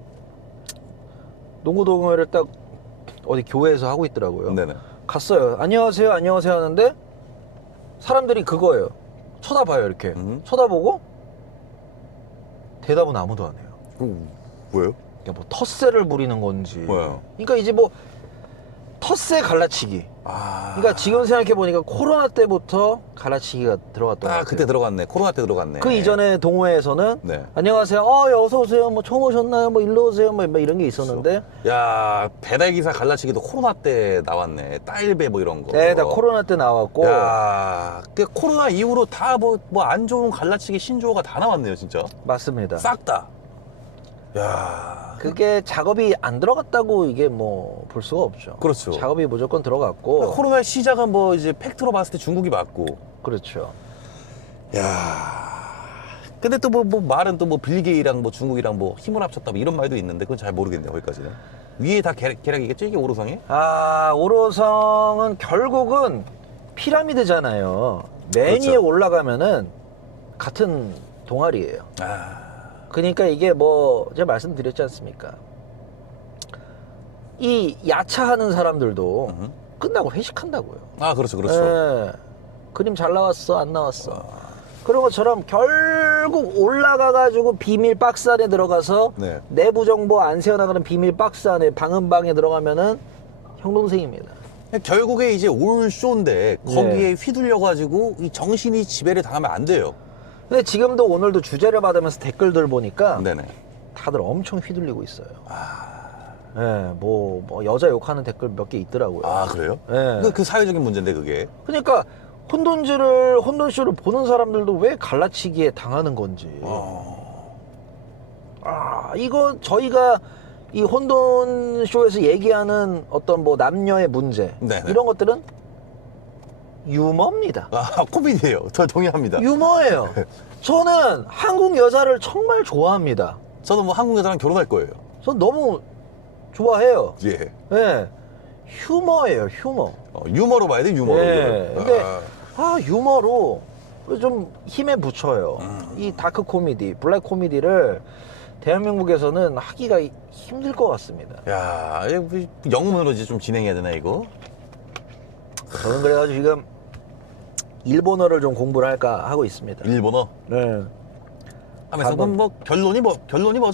농구 동호회를 딱 어디 교회에서 하고 있더라고요. 네네. 갔어요. 안녕하세요, 안녕하세요 하는데 사람들이 그거예요. 쳐다봐요, 이렇게. 쳐다보고 대답은 아무도 안 해요. 뭐예요? 그러니까 뭐 텃세를 부리는 건지. 뭐요? 그러니까 이제 뭐 텃세 갈라치기. 아. 그러니까 지금 생각해 보니까 코로나 때부터 갈라치기가 들어갔던 것 아, 같아요. 그때 들어갔네. 코로나 때 들어갔네. 그 이전에 동호회에서는 네. 안녕하세요. 어서 오세요. 뭐 처음 오셨나요? 뭐 일로 오세요. 뭐 이런 게 있었는데. 야, 배달기사 갈라치기도 코로나 때 나왔네. 따일배 뭐 이런 거. 네, 다 코로나 때 나왔고. 야, 그 코로나 이후로 다 뭐 안 좋은 갈라치기 신조어가 다 나왔네요, 진짜. 맞습니다. 싹 다. 야. 그게 작업이 안 들어갔다고 이게 뭐 볼 수가 없죠. 그렇죠. 작업이 무조건 들어갔고. 코로나의 시작은 뭐 이제 팩트로 봤을 때 중국이 맞고. 그렇죠. 야. 근데 또 뭐 말은 또 뭐 빌게이랑 뭐 중국이랑 뭐 힘을 합쳤다 뭐 이런 말도 있는데 그건 잘 모르겠네요, 거기까지는. 위에 다 계략이겠죠, 이게 오로성이? 아, 오로성은 결국은 피라미드잖아요. 맨 그렇죠. 위에 올라가면은 같은 동아리예요. 아. 그러니까 이게 뭐 제가 말씀드렸지 않습니까? 이 야차하는 사람들도 끝나고 회식한다고요. 아, 그렇죠, 그렇죠. 예. 그림 잘 나왔어, 안 나왔어. 그런 것처럼 결국 올라가가지고 비밀 박스 안에 들어가서 네. 내부 정보 안 새어나가는 비밀 박스 안에 방음방에 들어가면은 형 동생입니다. 결국에 이제 올 쇼인데 거기에 휘둘려가지고 이 정신이 지배를 당하면 안 돼요. 근데 지금도 오늘도 주제를 받으면서 댓글들 보니까 네네. 다들 엄청 휘둘리고 있어요. 예, 뭐 여자 욕하는 댓글 몇 개 있더라고요. 아, 그래요? 예. 그 사회적인 문제인데 그게. 그러니까 혼돈쇼를 보는 사람들도 왜 갈라치기에 당하는 건지. 아, 이거 저희가 이 혼돈쇼에서 얘기하는 어떤 뭐 남녀의 문제 네네. 이런 것들은 유머입니다. 아, 코미디예요. 저 동의합니다. 유머예요. 저는 한국 여자를 정말 좋아합니다. 저도 뭐 한국 여자랑 결혼할 거예요. 전 너무 좋아해요. 예. 예. 휴머예요, 휴머. 유머로 봐야 돼, 유머로. 예. 이거를. 근데 유머로 좀 힘에 붙여요. 이 다크 코미디, 블랙 코미디를 대한민국에서는 하기가 힘들 것 같습니다. 야, 이거 영문으로 이제 좀 진행해야 되나 이거? 저는 그래가지고 지금 일본어를 좀 공부를 할까 하고 있습니다. 일본어. 네. 하면서 그럼 뭐 결론이 뭐죠?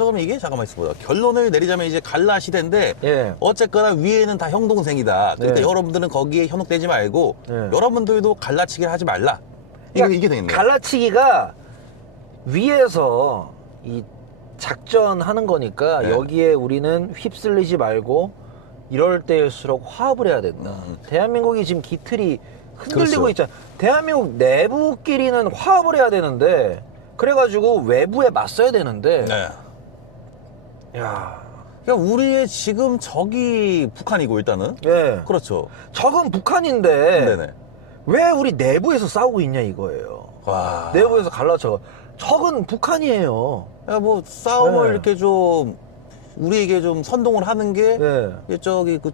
그럼 이게 잠깐만 있어보자. 결론을 내리자면 이제 갈라 시대인데 예. 어쨌거나 위에는 다 형 동생이다. 그러니까 네. 여러분들은 거기에 현혹되지 말고 네. 여러분들도 갈라치기를 하지 말라. 그러니까 이게 되겠네요. 갈라치기가 위에서 이 작전하는 거니까 네. 여기에 우리는 휩쓸리지 말고 이럴 때일수록 화합을 해야 된다. 대한민국이 지금 기틀이 흔들리고 그렇죠. 있잖아. 대한민국 내부끼리는 화합을 해야 되는데 그래가지고 외부에 맞서야 되는데 네. 야, 그러니까 우리의 지금 적이 북한이고 일단은. 예. 그렇죠. 적은 북한인데 네네. 왜 우리 내부에서 싸우고 있냐 이거예요. 와. 내부에서 갈라쳐. 적은 북한이에요. 야, 뭐 싸움을 네. 이렇게 좀 우리에게 좀 선동을 하는 게 예. 저기 그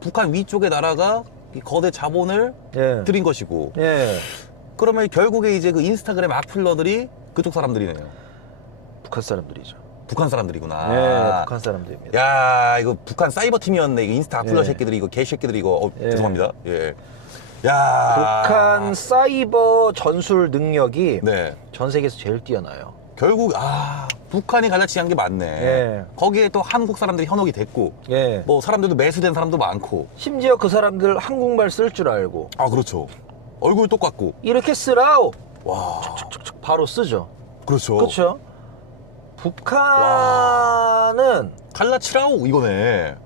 북한 위쪽의 나라가 이 거대 자본을 예. 들인 것이고 예. 그러면 결국에 이제 그 인스타그램 악플러들이 그쪽 사람들이네요. 북한 사람들이죠. 북한 사람들이구나. 네, 북한 사람들입니다. 야, 이거 북한 사이버 팀이었네. 이거 인스타 악플러 예. 새끼들이 이거 개 새끼들이 이거 예. 죄송합니다. 예. 야. 북한 사이버 전술 능력이 네. 전 세계에서 제일 뛰어나요. 결국 북한이 갈라치기 한 게 맞네. 예. 거기에 또 한국 사람들이 현혹이 됐고 예. 뭐 사람들도 매수된 사람도 많고. 심지어 그 사람들 한국말 쓸 줄 알고 아, 그렇죠. 얼굴 똑같고. 이렇게 쓰라오 와. 촉촉촉 바로 쓰죠. 그렇죠. 그렇죠. 북한은 갈라치라오 이거네.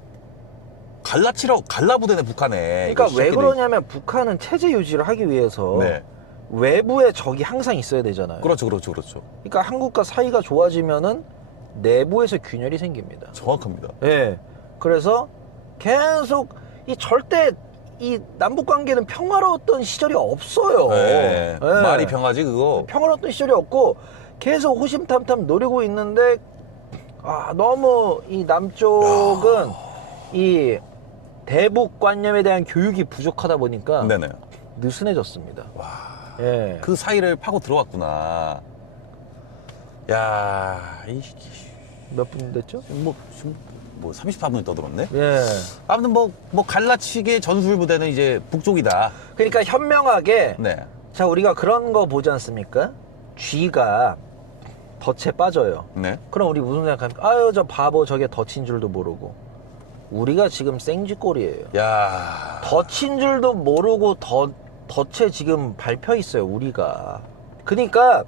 갈라치라오 갈라부대네 북한에. 그러니까 이거 왜 새끼들이- 그러냐면 북한은 체제 유지를 하기 위해서 네. 외부에 적이 항상 있어야 되잖아요. 그렇죠, 그렇죠, 그렇죠. 그러니까 한국과 사이가 좋아지면은 내부에서 균열이 생깁니다. 정확합니다. 예. 그래서 계속 이 절대 이 남북 관계는 평화로웠던 시절이 없어요. 네. 예. 말이 병하지 그거. 평화로웠던 시절이 없고 계속 호심탐탐 노리고 있는데 너무 이 남쪽은 이 대북 관념에 대한 교육이 부족하다 보니까 네네. 느슨해졌습니다. 와. 예. 그 사이를 파고 들어왔구나. 야, 몇 분 됐죠? 뭐 지금 뭐 34분이 떠들었네. 예. 아무튼 뭐 갈라치기의 전술 부대는 이제 북쪽이다. 그러니까 현명하게 네. 자 우리가 그런 거 보지 않습니까? 쥐가 덫에 빠져요. 네. 그럼 우리 무슨 생각합니까? 아유 저 바보 저게 덫인 줄도 모르고. 우리가 지금 생쥐꼴이에요. 야. 덫인 줄도 모르고 덫에 지금 밟혀 있어요 우리가. 그러니까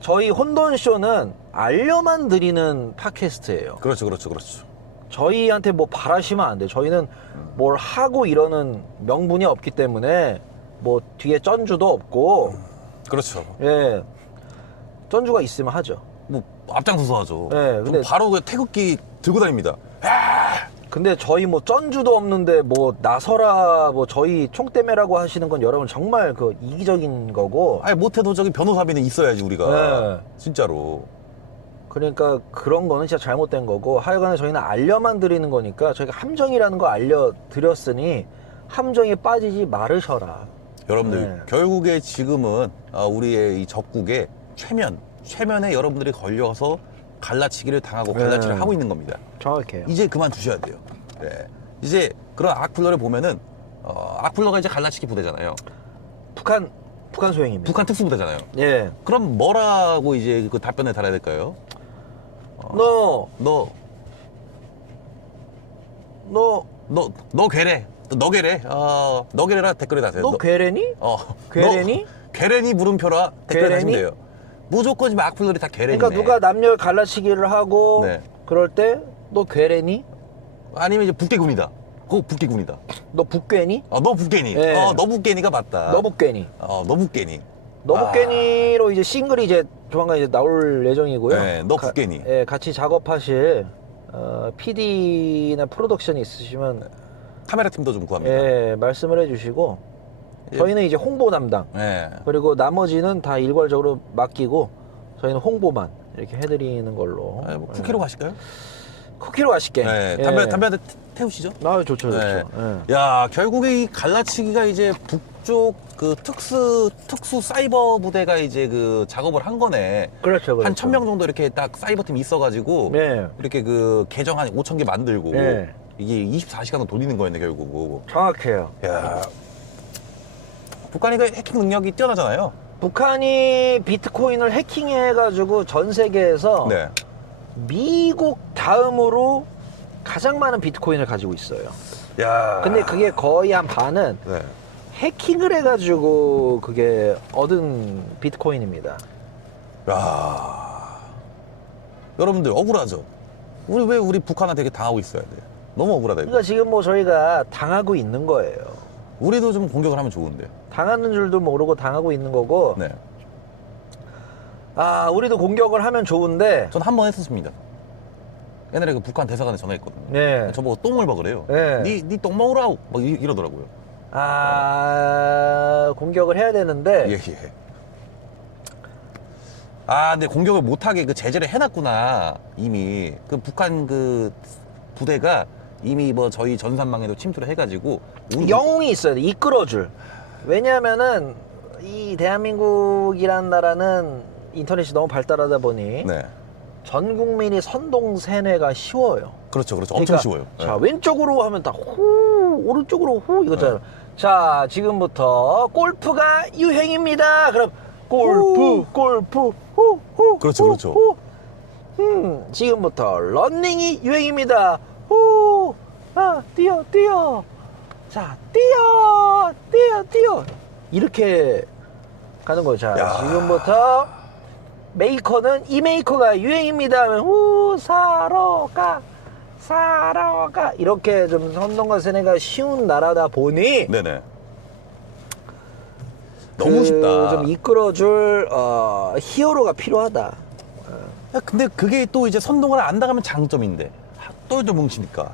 저희 혼돈쇼는 알려만 드리는 팟캐스트예요. 그렇죠, 그렇죠, 그렇죠. 저희한테 뭐 바라시면 안 돼요. 저희는 뭘 하고 이러는 명분이 없기 때문에 뭐 뒤에 쩐주도 없고 그렇죠. 예 쩐주가 있으면 하죠. 뭐 앞장서서 하죠. 네, 근데- 바로 그 태극기 들고 다닙니다. 근데 저희 뭐 쩐주도 없는데 뭐 나서라 뭐 저희 총대매라고 하시는 건 여러분 정말 그 이기적인 거고. 아니 못해도 저기 변호사비는 있어야지 우리가. 네. 진짜로. 그러니까 그런 거는 진짜 잘못된 거고 하여간에 저희는 알려만 드리는 거니까 저희가 함정이라는 거 알려드렸으니 함정에 빠지지 말으셔라. 여러분들 네. 결국에 지금은 우리의 이 적국의 최면에 여러분들이 걸려서 갈라치기를 당하고 갈라치기를 네. 하고 있는 겁니다. 정확해요. 이제 그만 두셔야 돼요. 네. 이제 그런 악플러를 보면은 악플러가 이제 갈라치기 부대잖아요. 북한 소행입니다. 북한 특수부대잖아요. 예. 그럼 뭐라고 이제 그 답변을 달아야 될까요? 너 너 괴래. 너 괴래. 너 괴래라 댓글에 다세요. 괴래니? 괴래니? 너 괴래니 물음표라 댓글에 다시면 괴래니? 돼요. 무조건 지금 악플러들이 다 괴래니네. 그러니까 누가 남녀 갈라치기를 하고 네. 그럴 때 너 괴래니? 아니면 이제 북괴군이다. 그거 북괴군이다. 너 북괴니? 너 북괴니. 네. 너 북괴니가 맞다. 너 북괴니? 너 북괴니. 너 북괴니로 이제 싱글이 이제 조만간 이제 나올 예정이고요. 네, 너 북괴니. 예, 같이 작업하실 PD나 프로덕션이 있으시면 카메라 팀도 좀 구합니다. 예, 말씀을 해주시고 예. 저희는 이제 홍보 담당 네. 그리고 나머지는 다 일괄적으로 맡기고 저희는 홍보만 이렇게 해드리는 걸로. 뭐 쿠키로 가실까요? 쿠키로 가실게. 네. 예. 담배 한 대 태우시죠. 아, 좋죠. 네. 예. 야, 결국에 이 갈라치기가 이제 북쪽 그 특수 사이버 부대가 이제 그 작업을 한 거네. 그렇죠. 한 1000명 정도 이렇게 딱 사이버 팀이 있어가지고 네. 이렇게 그 계정 한 5000개 만들고 네. 이게 24시간을 돌리는 거였네 결국. 정확해요. 야, 북한이 그 해킹 능력이 뛰어나잖아요. 북한이 비트코인을 해킹해가지고 전 세계에서 네. 미국 다음으로 가장 많은 비트코인을 가지고 있어요. 야. 근데 그게 거의 한 반은 네. 해킹을 해가지고 그게 얻은 비트코인입니다. 야. 여러분들 억울하죠. 우리 북한한테 이렇게 당하고 있어야 돼. 너무 억울하다 이거. 그러니까 지금 뭐 저희가 당하고 있는 거예요. 우리도 좀 공격을 하면 좋은데. 당하는 줄도 모르고 당하고 있는 거고. 네. 우리도 공격을 하면 좋은데. 전 한 번 했었습니다. 옛날에 그 북한 대사관에 전화했거든요. 네. 저보고 똥을 먹으래요. 네. 니 똥 먹으라고 막 이러더라고요. 공격을 해야 되는데. 예. 근데 공격을 못하게 그 제재를 해놨구나. 이미 그 북한 그 부대가 이미 뭐 저희 전산망에도 침투를 해가지고 영웅이 있어야 돼. 이끌어줄. 왜냐하면은 이 대한민국이라는 나라는 인터넷이 너무 발달하다 보니 네. 전 국민이 선동 세뇌가 쉬워요. 그렇죠. 엄청 그러니까 쉬워요. 네. 자, 왼쪽으로 하면 다 후, 오른쪽으로 후 이거잖아요. 자, 지금부터 골프가 유행입니다. 그럼 골프, 후. 그렇죠. 지금부터 런닝이 유행입니다. 후, 뛰어. 자, 뛰어. 이렇게 가는 거죠. 자, 야. 지금부터 메이커는 이 메이커가 유행입니다. 하면 후, 사러 가. 이렇게 좀 선동과 세뇌가 쉬운 나라다 보니 네네. 너무 쉽다. 좀 이끌어줄 히어로가 필요하다. 야, 근데 그게 또 이제 선동을 안 당하면 장점인데 똘똘 뭉치니까.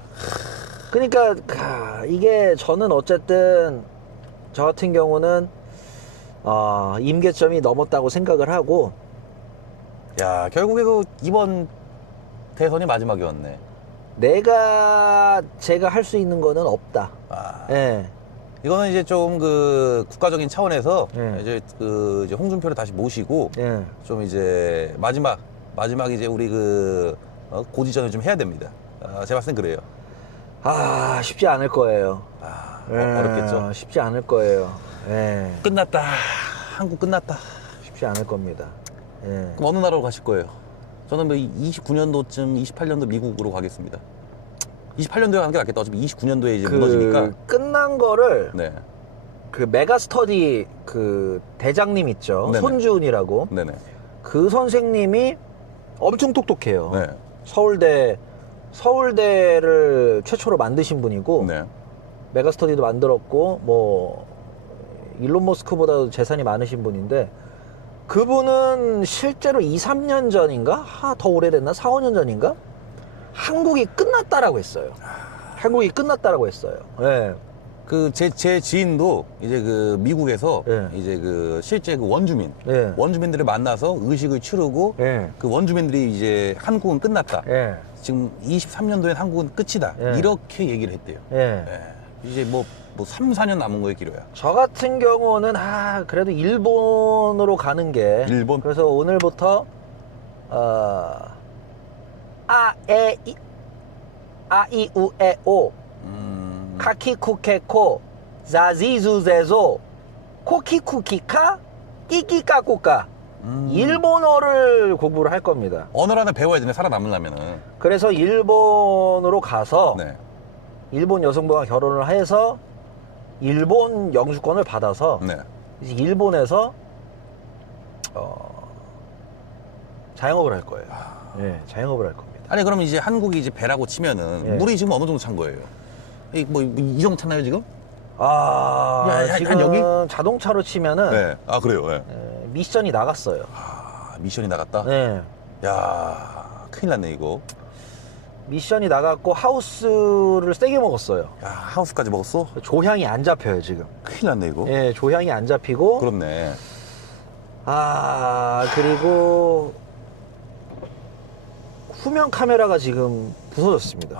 그러니까 이게 저는 어쨌든 저 같은 경우는 임계점이 넘었다고 생각을 하고 야, 결국에 그 이번 대선이 마지막이었네. 제가 할 수 있는 거는 없다. 예. 이거는 이제 좀 그 국가적인 차원에서 네. 이제 홍준표를 다시 모시고 예. 좀 이제 마지막 이제 우리 그 고지전을 좀 해야 됩니다. 제가 봤을 땐 그래요. 쉽지 않을 거예요. 어렵겠죠. 쉽지 않을 거예요. 끝났다. 한국 끝났다. 쉽지 않을 겁니다. 그럼 어느 나라로 가실 거예요? 저는 뭐 29년도쯤 28년도 미국으로 가겠습니다. 28년도에 가는 게 낫겠다. 어차피 29년도에 이제 무너지니까. 끝난 거를 네. 그 메가스터디 그 대장님 있죠. 네네. 손준이라고. 네네. 그 선생님이 엄청 똑똑해요. 네. 서울대를 최초로 만드신 분이고 네. 메가스터디도 만들었고 뭐 일론 머스크보다도 재산이 많으신 분인데 그분은 실제로 2, 3년 전인가? 더 오래됐나? 4, 5년 전인가? 한국이 끝났다라고 했어요. 한국이 끝났다라고 했어요. 예. 제 지인도 이제 그 미국에서 예. 이제 그 실제 그 원주민, 예. 원주민들을 만나서 의식을 치르고 예. 그 원주민들이 이제 한국은 끝났다. 예. 지금 23년도엔 한국은 끝이다. 예. 이렇게 얘기를 했대요. 예. 예. 이제 뭐 3, 4년 남은 거에 길어야. 저 같은 경우는 그래도 일본으로 가는 게 일본? 그래서 오늘부터 아이우에오 카키쿠케코 자지주제조 코키쿠키카 끼끼까꾸까 일본어를 공부를 할 겁니다. 언어를 하나 배워야 되네, 살아남으려면은. 그래서 일본으로 가서 네. 일본 여성분과 결혼을 해서 일본 영주권을 받아서 네. 이제 일본에서 자영업을 할 거예요. 자영업을 할 겁니다. 아니, 그럼 이제 한국이 이제 배라고 치면은 예. 물이 지금 어느 정도 찬 거예요? 이 정도 찼나요, 지금? 지금 한 여기? 자동차로 치면은 네. 그래요. 네. 미션이 나갔어요. 미션이 나갔다? 네. 야, 큰일 났네, 이거. 미션이 나갔고 하우스를 세게 먹었어요. 야, 하우스까지 먹었어? 조향이 안 잡혀요 지금. 큰일 났네, 이거. 조향이 안 잡히고. 그렇네. 그리고 후면 카메라가 지금 부서졌습니다.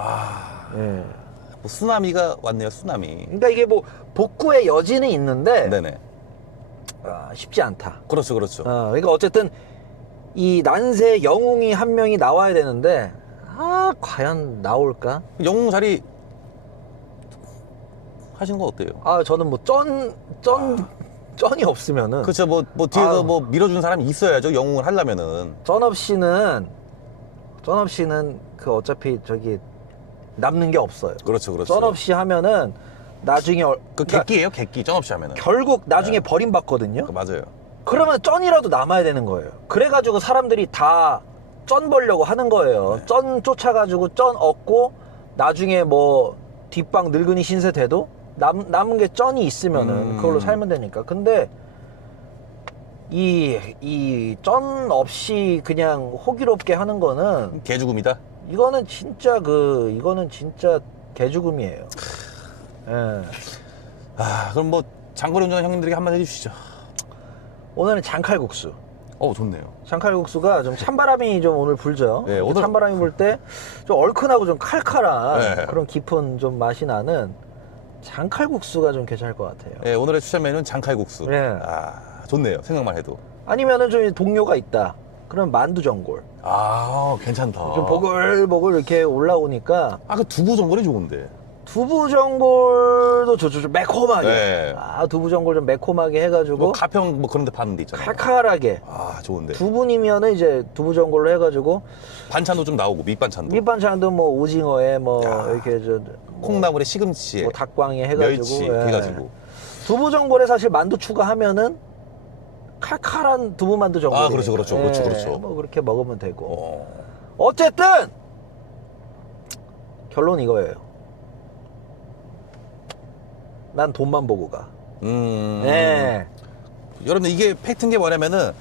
뭐 쓰나미가 왔네요, 쓰나미. 그러니까 이게 뭐 복구의 여지는 있는데 네네. 쉽지 않다. 그렇죠, 그렇죠. 그러니까 어쨌든 이 난세 영웅이 한 명이 나와야 되는데 과연 나올까? 영웅 자리 하신 거 어때요? 저는 뭐 쩐이 없으면은 그렇죠. 뭐 뒤에서 아유. 뭐 밀어준 사람이 있어야죠. 영웅을 하려면은. 쩐 없이는 그 어차피 저기 남는 게 없어요. 그렇죠, 그렇죠. 쩐 없이 하면은 나중에 그 그러니까 객기예요, 객기. 쩐 없이 하면은. 결국 나중에 버림받거든요. 맞아요. 그러면 쩐이라도 남아야 되는 거예요. 그래가지고 사람들이 다 쩐 벌려고 하는 거예요. 네. 쩐 쫓아가지고 쩐 얻고 나중에 뭐 뒷방 늙은이 신세 돼도 남은 게 쩐이 있으면은 그걸로 살면 되니까. 근데 이 쩐 없이 그냥 호기롭게 하는 거는 개죽음이다. 이거는 진짜 개죽음이에요. 예. 그럼 뭐 장거리 운전하는 형님들에게 한마디 해주시죠. 오늘은 장칼국수. 좋네요. 장칼국수가 좀 찬바람이 좀 오늘 불죠. 네, 오늘- 찬바람이 불 때 좀 얼큰하고 좀 칼칼한 네. 그런 깊은 좀 맛이 나는 장칼국수가 좀 괜찮을 것 같아요. 네, 오늘의 추천 메뉴는 장칼국수. 네. 좋네요. 생각만 해도. 아니면은 좀 동료가 있다. 그럼 만두전골. 괜찮다. 좀 보글보글 이렇게 올라오니까 그 두부전골이 좋은데. 두부전골도 좀 매콤하게. 네. 두부전골 좀 매콤하게 해가지고 뭐 가평 뭐 그런 데 파는 데 있잖아요. 칼칼하게. 좋은데. 두 분이면은 이제 두부전골로 해가지고 반찬도 좀 나오고, 밑반찬도. 밑반찬도 뭐 오징어에 뭐 야. 이렇게 콩나물에 시금치에. 뭐 닭광에 해가지고 멸치 예. 해가지고. 두부전골에 사실 만두 추가하면은 칼칼한 두부만두 전골. 그렇죠. 뭐 그렇게 먹으면 되고. 어. 어쨌든 결론 이거예요. 난 돈만 보고 가. 네. 여러분들 이게 팩트인 게 뭐냐면은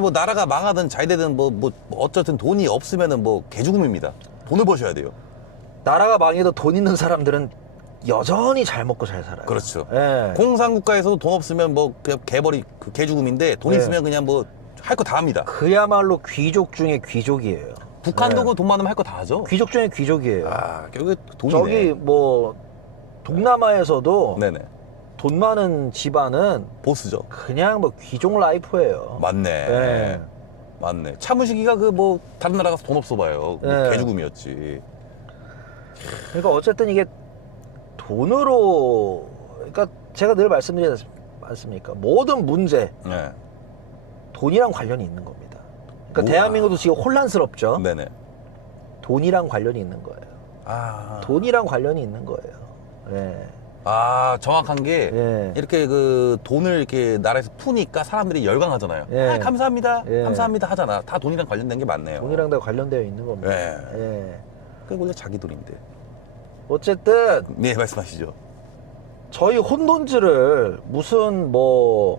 뭐 나라가 망하든 잘 되든 뭐 어쨌든 돈이 없으면은 뭐 개죽음입니다. 돈을 버셔야 돼요. 나라가 망해도 돈 있는 사람들은 여전히 잘 먹고 잘 살아요. 그렇죠. 예. 공산국가에서도 돈 없으면 뭐 그냥 개벌이 개죽음인데 돈 네. 있으면 그냥 뭐 할 거 다 합니다. 그야말로 귀족 중에 귀족이에요. 북한도 네. 그 돈 많으면 할 거 다 하죠. 귀족 중에 귀족이에요. 결국에 돈이네. 저기 뭐 동남아에서도 네네. 돈 많은 집안은 보스죠. 그냥 뭐 귀족 라이프예요. 맞네. 네. 맞네. 차무식이가 그 뭐 다른 나라 가서 돈 없어 봐요. 네. 개죽음이었지. 그러니까 어쨌든 이게 돈으로, 그러니까 제가 늘 말씀드리지 않습니까? 모든 문제 네. 돈이랑 관련이 있는 겁니다. 그러니까 우와. 대한민국도 지금 혼란스럽죠. 네네. 돈이랑 관련이 있는 거예요. 아. 돈이랑 관련이 있는 거예요. 예. 아, 정확한 게 예. 이렇게 그 돈을 이렇게 나라에서 푸니까 사람들이 열광하잖아요. 예. 아, 감사합니다. 예. 감사합니다 하잖아. 다 돈이랑 관련된 게 맞네요. 돈이랑 다 관련되어 있는 겁니다. 예. 예. 그게 원래 자기 돈인데. 어쨌든 네, 말씀하시죠. 저희 혼돈즈를 무슨 뭐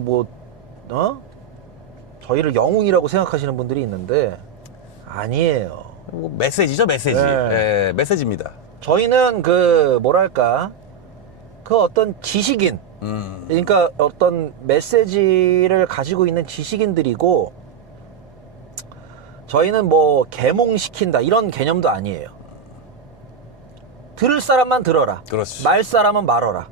뭐 저희를 영웅이라고 생각하시는 분들이 있는데 아니에요. 뭐 메시지죠, 메시지. 네. 예, 메시지입니다. 저희는 그 뭐랄까 그 어떤 지식인, 그러니까 어떤 메시지를 가지고 있는 지식인들이고, 저희는 뭐 계몽시킨다 이런 개념도 아니에요. 들을 사람만 들어라. 그렇지. 말 사람은 말어라.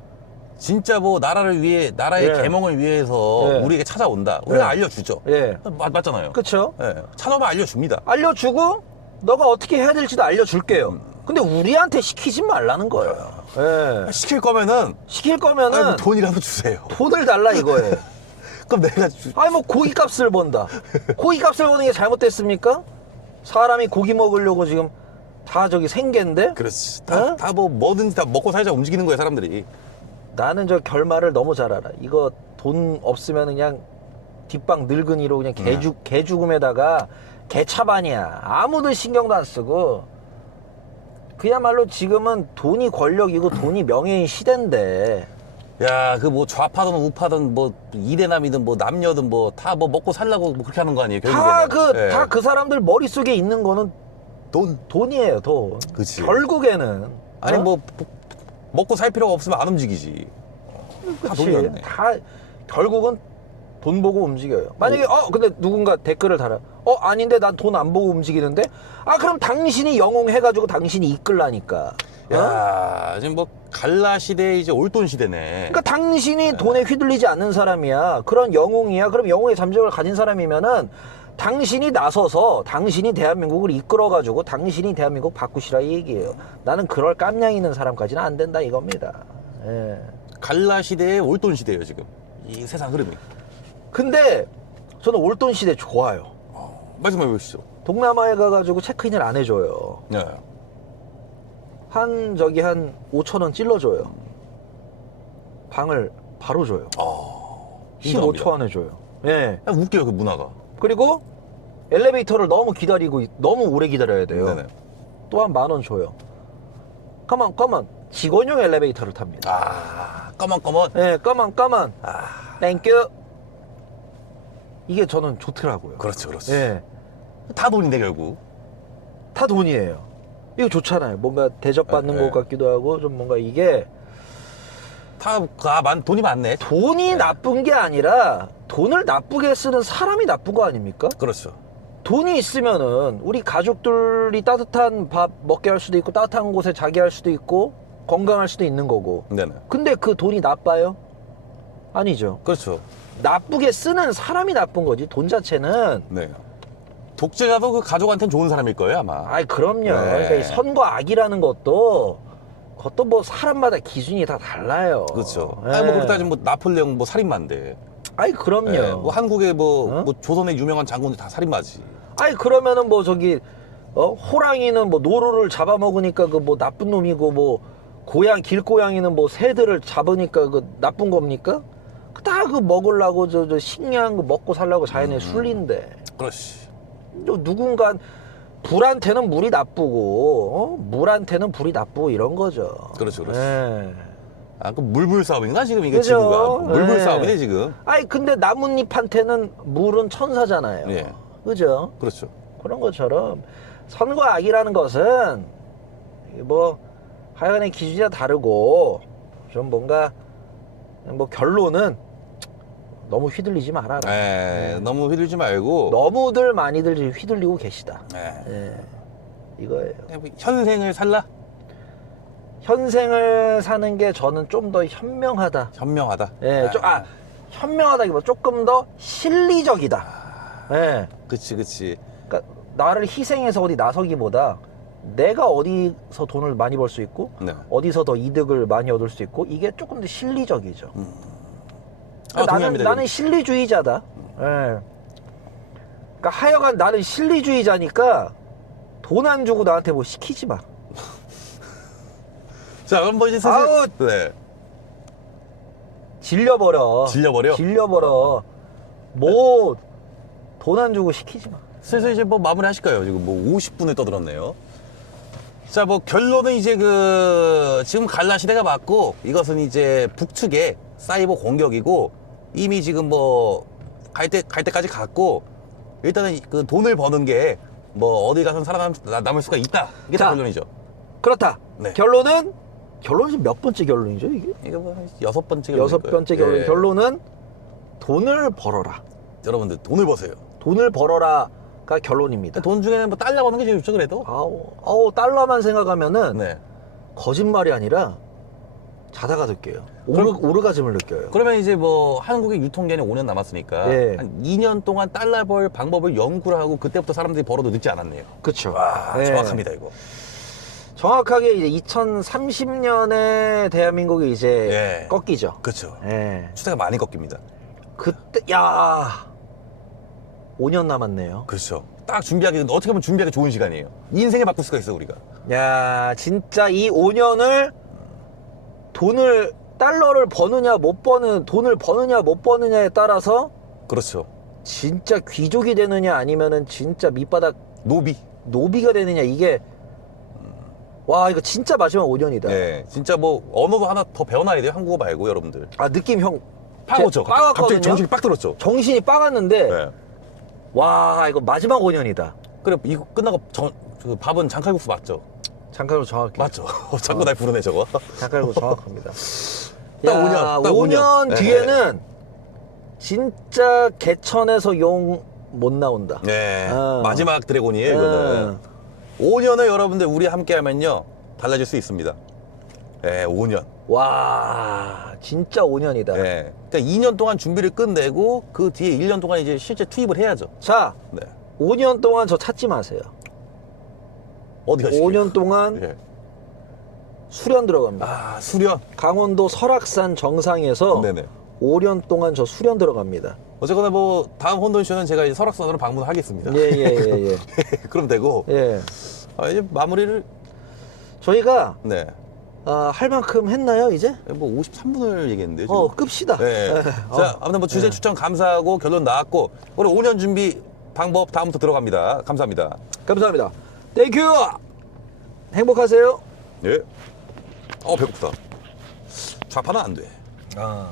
진짜 뭐 나라를 위해, 나라의 예. 계몽을 위해서 예. 우리에게 찾아온다. 우리가 예. 알려주죠. 예. 맞잖아요. 그쵸? 예. 찾아오면 알려줍니다. 알려주고 너가 어떻게 해야 될지도 알려줄게요. 근데 우리한테 시키지 말라는 거예요. 예. 시킬 거면은 시킬 거면은 아니, 뭐 돈이라도 주세요. 돈을 달라 이거예요. 그럼 내가 아니 뭐 고기값을 번다. 고기값을 버는 게 잘못됐습니까? 사람이 고기 먹으려고 지금 다 저기 생계인데? 그렇지. 어? 다 뭐 뭐든지 다 먹고 살자 움직이는 거예요, 사람들이. 나는 저 결말을 너무 잘 알아. 이거 돈 없으면 그냥 뒷방 늙은이로 그냥 개죽음에다가 개차반이야. 아무도 신경도 안 쓰고. 그야말로 지금은 돈이 권력이고 돈이 명예인 시대인데. 야, 그 뭐 좌파든 우파든 뭐 이대남이든 뭐 남녀든 뭐 다 뭐 먹고 살라고 뭐 그렇게 하는 거 아니에요, 결국에는. 다 그 사람들 머릿속에 있는 거는 돈. 돈이에요, 돈. 그치. 결국에는. 아니 어? 뭐 먹고 살 필요가 없으면 안 움직이지. 다 그치. 돈이었네. 다 결국은 돈 보고 움직여요. 만약에 근데 누군가 댓글을 달아. 아닌데 난 돈 안 보고 움직이는데. 그럼 당신이 영웅 해가지고 당신이 이끌라니까. 야, 지금 뭐 갈라 시대 이제 올돈 시대네. 그러니까 당신이 돈에 휘둘리지 않는 사람이야. 그런 영웅이야. 그럼 영웅의 잠재력을 가진 사람이면은 당신이 나서서 당신이 대한민국을 이끌어가지고 당신이 대한민국 바꾸시라 이 얘기예요. 나는 그럴 깜냥 있는 사람까지는 안 된다 이겁니다. 예. 갈라 시대의 올돈 시대예요, 지금. 이 세상 흐름이. 근데 저는 올돈 시대 좋아요. 말씀해 보시죠. 동남아에 가가지고 체크인을 안 해줘요. 네. 한 5,000원 찔러줘요. 방을 바로 줘요. 15초 안에 줘요. 예. 야, 웃겨요, 그 문화가. 그리고 엘리베이터를 너무 너무 오래 기다려야 돼요. 네네. 또한 10,000원 줘요. 까만 직원용 엘리베이터를 탑니다. 까만. 예, 까만 땡큐. 이게 저는 좋더라고요. 그렇죠. 예. 다 돈인데, 결국. 다 돈이에요. 이거 좋잖아요. 뭔가 대접받는 네. 것 같기도 하고 좀 뭔가 이게 돈이 많네. 돈이 나쁜 게 아니라 돈을 나쁘게 쓰는 사람이 나쁜 거 아닙니까? 그렇죠. 돈이 있으면은 우리 가족들이 따뜻한 밥 먹게 할 수도 있고 따뜻한 곳에 자게 할 수도 있고 건강할 수도 있는 거고. 네네. 근데 그 돈이 나빠요? 아니죠. 그렇죠. 나쁘게 쓰는 사람이 나쁜 거지. 돈 자체는. 네. 독재자도 그 가족한테는 좋은 사람일 거예요, 아마. 아이 그럼요. 네. 그러니까 이 선과 악이라는 것도 그것도 뭐 사람마다 기준이 다 달라요. 그렇죠. 예. 아니, 뭐 그렇다 지금 뭐 나폴레옹 뭐 살인마인데. 아이 그럼요. 예, 뭐 한국의 뭐, 어? 뭐 조선의 유명한 장군들 다 살인마지. 아이 그러면은 뭐 저기 호랑이는 뭐 노루를 잡아먹으니까 그 뭐 나쁜 놈이고 뭐 길고양이는 뭐 새들을 잡으니까 그 나쁜 겁니까? 다 그 먹으려고 저 식량 먹고 살려고 자연의 순리인데. 그렇지. 누군가 불한테는 물이 나쁘고 물한테는 불이 나쁘고 이런 거죠. 그렇죠. 예. 그 물불 싸움인가 지금 이게 그죠? 지구가 물불 예. 싸움이네 지금. 아이 근데 나뭇잎한테는 물은 천사잖아요. 예. 그죠? 그렇죠. 그런 것처럼 선과 악이라는 것은 뭐 하여간의 기준이 다 다르고 좀 뭔가 뭐 결론은 너무 휘둘리지 말아라. 예. 너무 휘둘지 말고. 너무들 많이들 휘둘리고 계시다. 예. 예. 이거예요. 그냥 현생을 살라. 현생을 사는 게 저는 좀 더 현명하다. 현명하다. 예, 현명하다기보다 조금 더 실리적이다. 예. 그치. 그러니까 나를 희생해서 어디 나서기보다 내가 어디서 돈을 많이 벌 수 있고 네. 어디서 더 이득을 많이 얻을 수 있고 이게 조금 더 실리적이죠. 그러니까 동의합니다, 나는 실리주의자다. 예. 그러니까 하여간 나는 실리주의자니까 돈 안 주고 나한테 뭐 시키지 마. 자, 그럼 뭐 이제 슬슬. 아우. 네. 질려버려. 질려버려? 질려버려. 뭐 돈 안 주고 시키지 마. 슬슬 이제 뭐 마무리 하실까요? 지금 뭐 50분을 떠들었네요. 자, 뭐 결론은 이제 지금 갈라 시대가 맞고 이것은 이제 북측의 사이버 공격이고 이미 지금 뭐 갈 때까지 갔고 일단은 그 돈을 버는 게 뭐 어디 가서 남을 수가 있다. 이게 다 자. 결론이죠. 그렇다. 네. 결론은 지금 몇 번째 결론이죠 이게? 이게 뭐 6번째 여섯 번째 결론. 예. 결론은 돈을 벌어라. 여러분들 돈을 버세요. 돈을 벌어라가 결론입니다. 돈 중에는 뭐 달러 버는 게 제일 좋죠 그래도. 아우 달러만 생각하면은 네. 거짓말이 아니라 자다가 느껴요. 그럼- 오르가즘을 느껴요. 그러면 이제 뭐 한국의 유통기한이 5년 남았으니까 예. 한 2년 동안 달러 벌 방법을 연구를 하고 그때부터 사람들이 벌어도 늦지 않았네요. 그렇죠. 와, 정확합니다 이거. 정확하게 이제 2030년에 대한민국이 이제 예. 꺾이죠. 그렇죠. 예. 추세가 많이 꺾입니다. 그때 5년 남았네요. 그렇죠. 딱 준비하기 어떻게 보면 준비하기 좋은 시간이에요. 인생을 바꿀 수가 있어 우리가. 야, 진짜 이 5년을 달러를 버느냐 못 버는 돈을 버느냐 못 버느냐에 따라서 그렇죠. 진짜 귀족이 되느냐 아니면은 진짜 밑바닥 노비가 되느냐 이게 와 이거 진짜 마지막 5년이다. 네, 진짜 뭐 언어도 하나 더 배워놔야 돼요. 한국어 말고 여러분들. 아 느낌 형 빠졌죠. 빠갔거든요. 갑자기 정신이 빡 들었죠. 정신이 빠갔는데 네. 와 이거 마지막 5년이다. 그래 이거 끝나고 그 밥은 장칼국수 맞죠? 잠깐만 정확히. 맞죠. 자꾸 날 부르네 저거. 잠깐만 정확합니다. 딱 5년, 딱 5년 5년. 뒤에는 진짜 개천에서 용 못 나온다. 네. 아. 마지막 드래곤이에요 이거는. 5년을 여러분들 우리 함께하면요 달라질 수 있습니다. 네, 5년. 와 진짜 5년이다. 네. 그러니까 2년 동안 준비를 끝내고 그 뒤에 1년 동안 이제 실제 투입을 해야죠. 자 네. 5년 동안 저 찾지 마세요. 어디 가시게요? 5년 동안 네. 수련 들어갑니다. 아 수련. 강원도 설악산 정상에서 네네. 5년 동안 저 수련 들어갑니다. 어쨌거나 뭐 다음 혼돈쇼는 제가 이제 설악산으로 방문하겠습니다. 예. 그럼 되고. 예. 이제 마무리를. 저희가 네. 할 만큼 했나요 이제? 뭐 53분을 얘기했는데요. 지금. 급시다. 네. 자, 아무튼 뭐 주제 추천 감사하고 결론 나왔고 우리 5년 준비 방법 다음부터 들어갑니다. 감사합니다. 감사합니다. 땡큐. 행복하세요. 예. 배고프다. 좌파는 안 돼. 아.